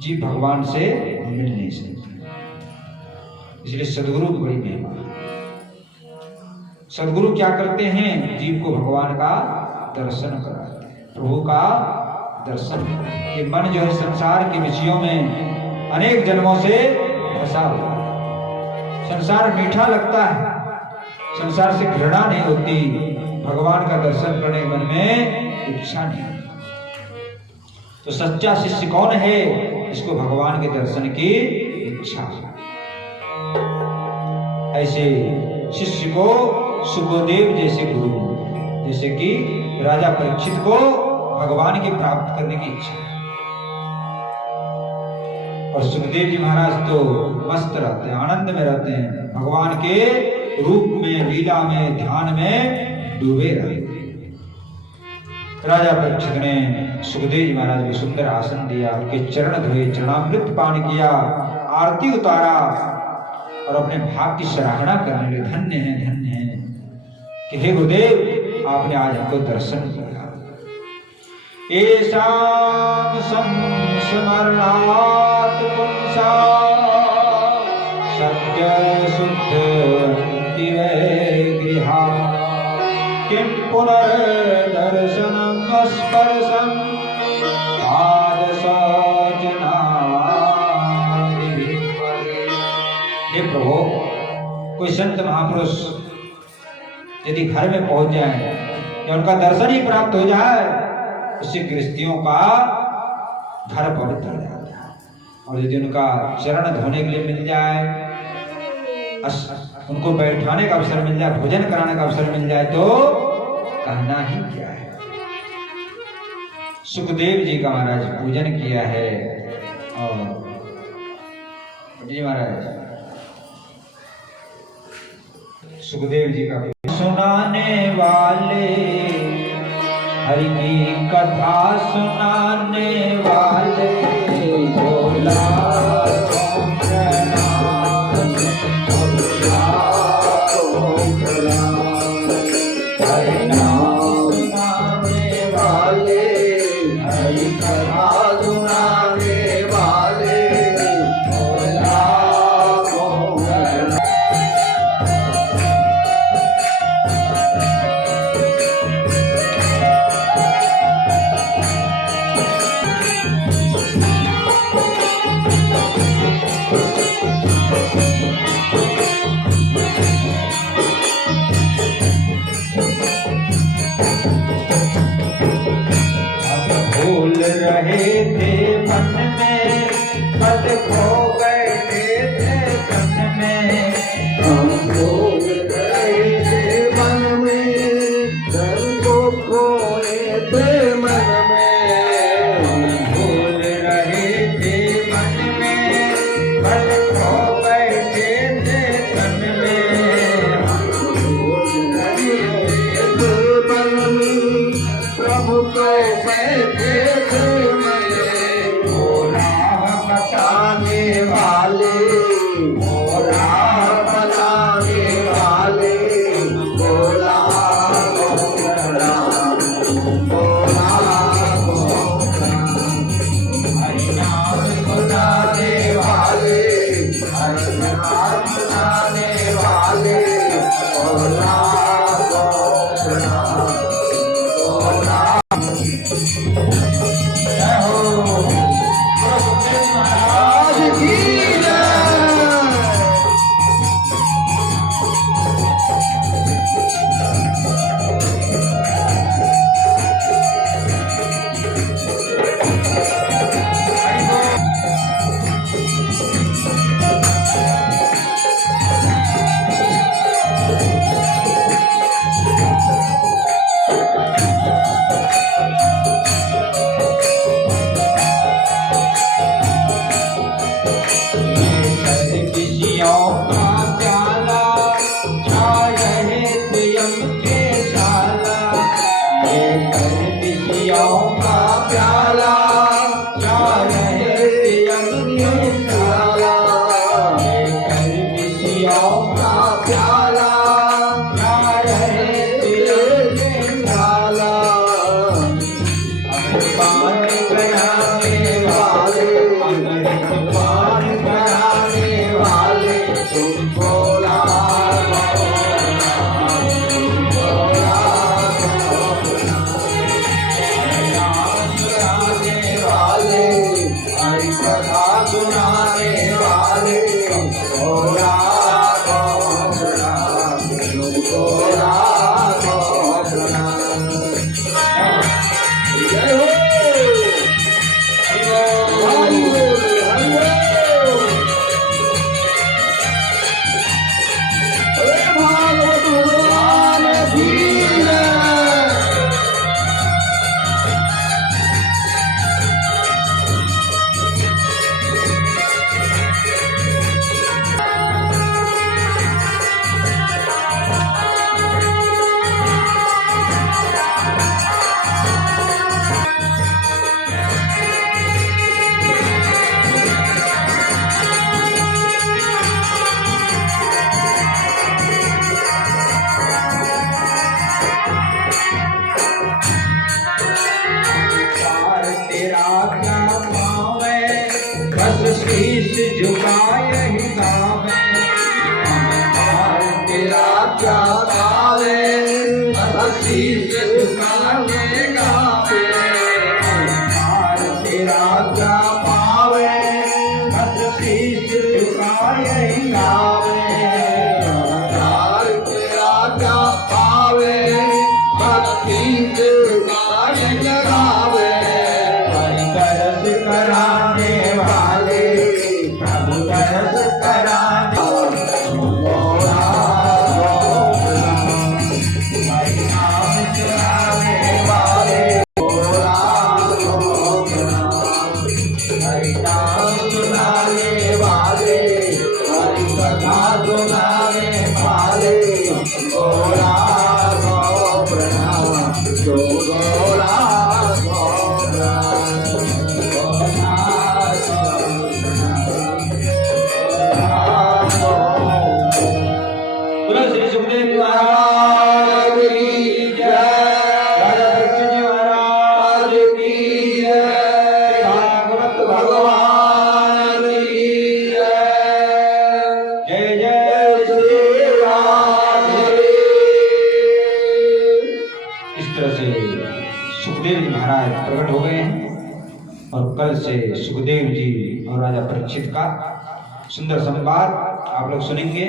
जीव भगवान से मिल नहीं सकते। इसलिए सदगुरु की बड़ी महिमा है। सदगुरु क्या करते हैं? जीव को भगवान का दर्शन कराते हैं, प्रभु का दर्शन कराते हैं। ये मन जो है संसार के विषयों में अनेक जन्मों से फंसा हुआ है। संसार मीठा लगता है, संसार से घृणा नहीं होती, भगवान का दर्शन करने के मन में इच्छा नहीं होती। तो सच्चा शिष्य कौन है? इसको भगवान के दर्शन की इच्छा है। ऐसे शिष्य को सुखदेव जैसे गुरु, जैसे कि राजा परीक्षित को भगवान की प्राप्त करने की इच्छा है। और सुखदेव जी महाराज तो मस्त रहते हैं, आनंद में रहते हैं, भगवान के रूप में, लीला में, ध्यान में डूबे रहते हैं। राजा परीक्षित ने सुखदेव जी महाराज को सुंदर आसन दिया, उनके चरण धोए, चरणामृत पान किया, आरती उतारा और अपने भाग की सराहना करने लगे। धन्य है, धन्य है कि हे गुरुदेव, आपने आज हमको दर्शन किया। एषां संस्मरणात् पुंसा सत्य शुद्ध गृहा किं पुनर्दर्शनं स्पर्शं हे प्रभु, कोई संत महापुरुष यदि घर में पहुंच जाए या उनका दर्शन ही प्राप्त हो जाए, उससे गृहस्थियों का घर पवित्र हो जाता है। और यदि उनका चरण धोने के लिए मिल जाए, उनको बैठाने का अवसर मिल जाए, भोजन कराने का अवसर मिल जाए, तो कहना ही क्या है। सुखदेव जी का महाराज पूजन किया है। और जी महाराज सुखदेव जी का सुनाने वाले, हरि की कथा सुनाने वाले, बोला ऋषियों का प्याला क्या रहे प्याला, ऋषियों का प्याला क्या रहे प्याला, पान बनाने वाले पान बनाने वाले तुमको सुनाने वाले गोरा गोरा शीश झुकाए ही गावे, तेरा क्या गावे, शीश झुकाए गावे, तेरा क्या पावे, शीश झुकाए ही गावे, तेरा क्या पावे, शीश झुकाए गावे, तरस कराने वाले प्रभु तरस कराने गोरा हरि नाम सुनाने वाले गोरा हरि नाम सुनाने वाले हरि कथा सुनाने वाले गोरा गोरा सुखदेव जी महाराज प्रकट हो गए हैं और कल से सुखदेव जी और राजा परीक्षित का सुंदर संवाद आप लोग सुनेंगे।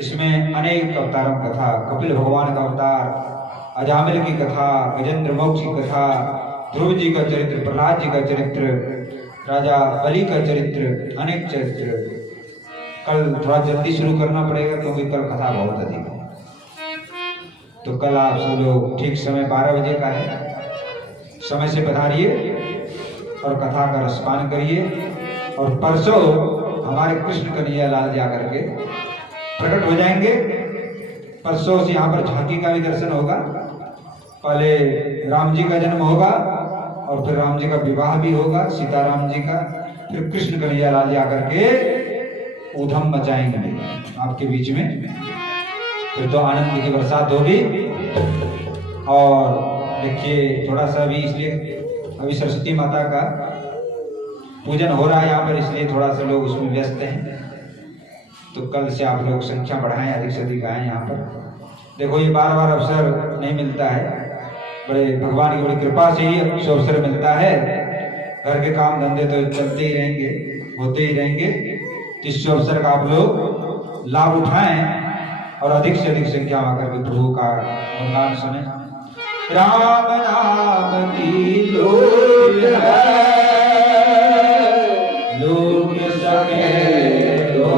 इसमें अनेक अवतारों की कथा, कपिल भगवान का अवतार, अजामिल की कथा, गजेंद्र मोक्ष की कथा, ध्रुव जी का चरित्र, प्रहलाद जी का चरित्र, राजा बलि का चरित्र, अनेक चरित्र। कल थोड़ा जल्दी शुरू करना पड़ेगा क्योंकि कल कथा बहुत अधिक है। तो कल आप सब लोग ठीक समय 12 बजे का है, समय से पधारिए और कथा का रसपान करिए। और परसों हमारे कृष्ण कन्हैया लाल जा करके प्रकट हो जाएंगे। परसों से यहाँ पर झांकी का भी दर्शन होगा। पहले राम जी का जन्म होगा और फिर राम जी का विवाह भी होगा सीताराम जी का, फिर कृष्ण कन्हैया लाल जा करके ऊधम मचाएंगे आपके बीच में। फिर तो आनंद की बरसात होगी। और देखिए थोड़ा सा भी, इसलिए अभी सरस्वती माता का पूजन हो रहा है यहाँ पर, इसलिए थोड़ा सा लोग उसमें व्यस्त हैं। तो कल से आप लोग संख्या बढ़ाएं, अधिक से अधिक आए यहाँ पर। देखो ये बार बार अवसर नहीं मिलता है, बड़े भगवान की बड़ी कृपा से ही अवसर मिलता है। घर के काम धंधे तो चलते ही रहेंगे, होते ही रहेंगे। इस अवसर का आप लोग लाभ उठाएं और अधिक से अधिक संख्या में आकर के प्रभु का गुणगान सुने। राम नाम की लूट है, लूट सके लो,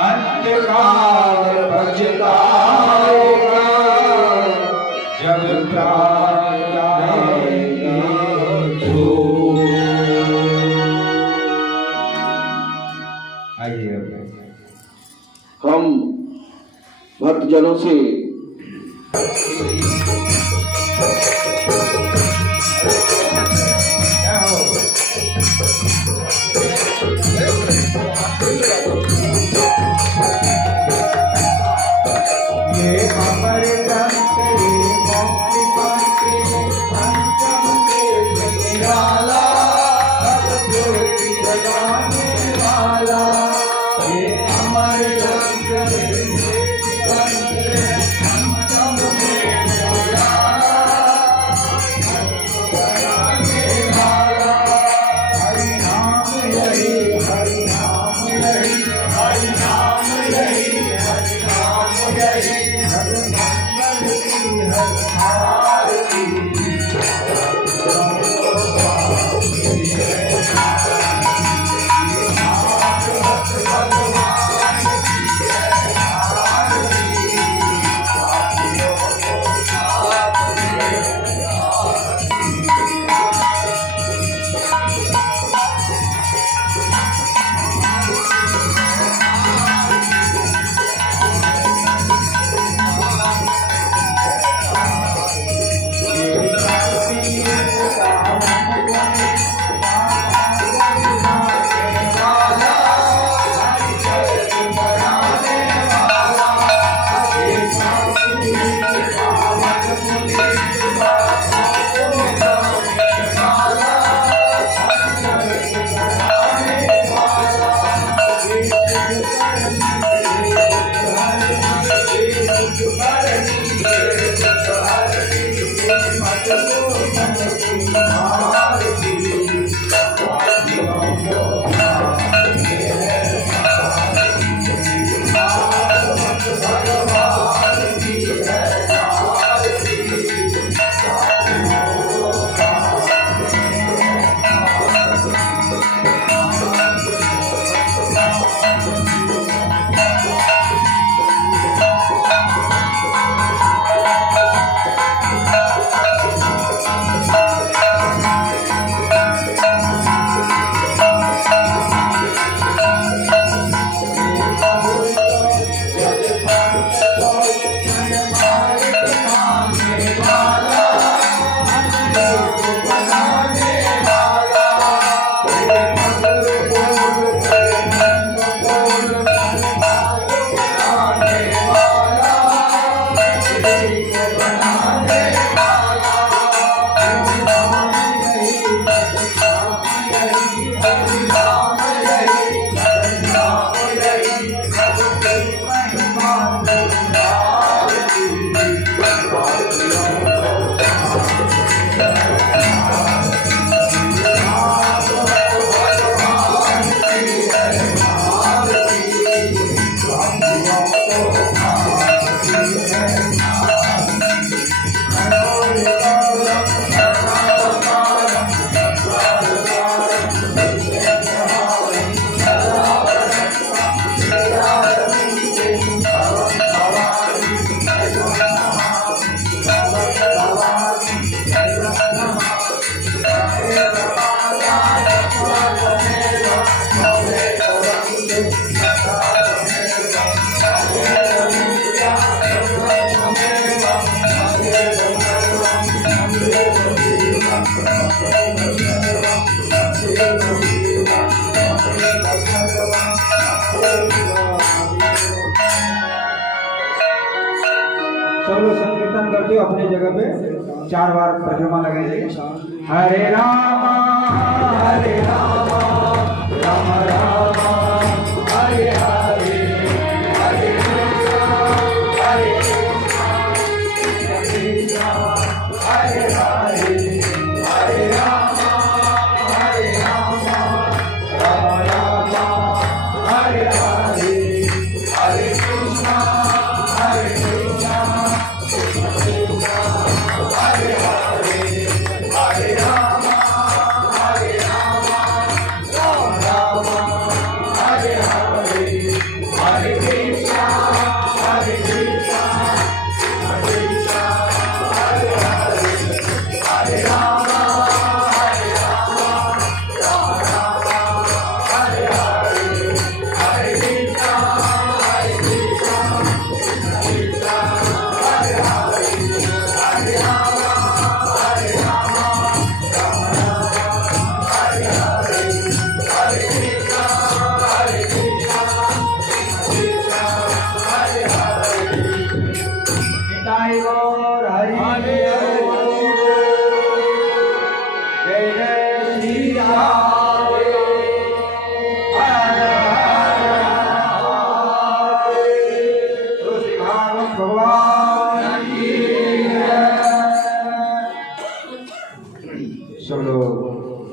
अंतकाल पछताएगा जब प्राण जाएगा छूट। आइए हम भक्तजनों से सब लोग संकीर्तन करते हो अपनी जगह पे 4 बार परिक्रमा लगेंगे। हरे राम राम राम हरे हरे हरे कृष्णा हरे कृष्णा हरे हरे हरे राम राम राम हरे हरे हरे कृष्णा हरे कृष्णा हरे हरे हरे राम राम राम हरे हरे हरे कृष्णा हरे कृष्णा कृष्णा हरे हरे हरे राम राम हरे हरे हरे कृष्णा कृष्णा हरे हरे हरे राम हरे हरे हरे कृष्णा कृष्णा हरे हरे निताई गौर हरि जय जय श्री राम हर हर हरे। तो श्री भागवत भगवान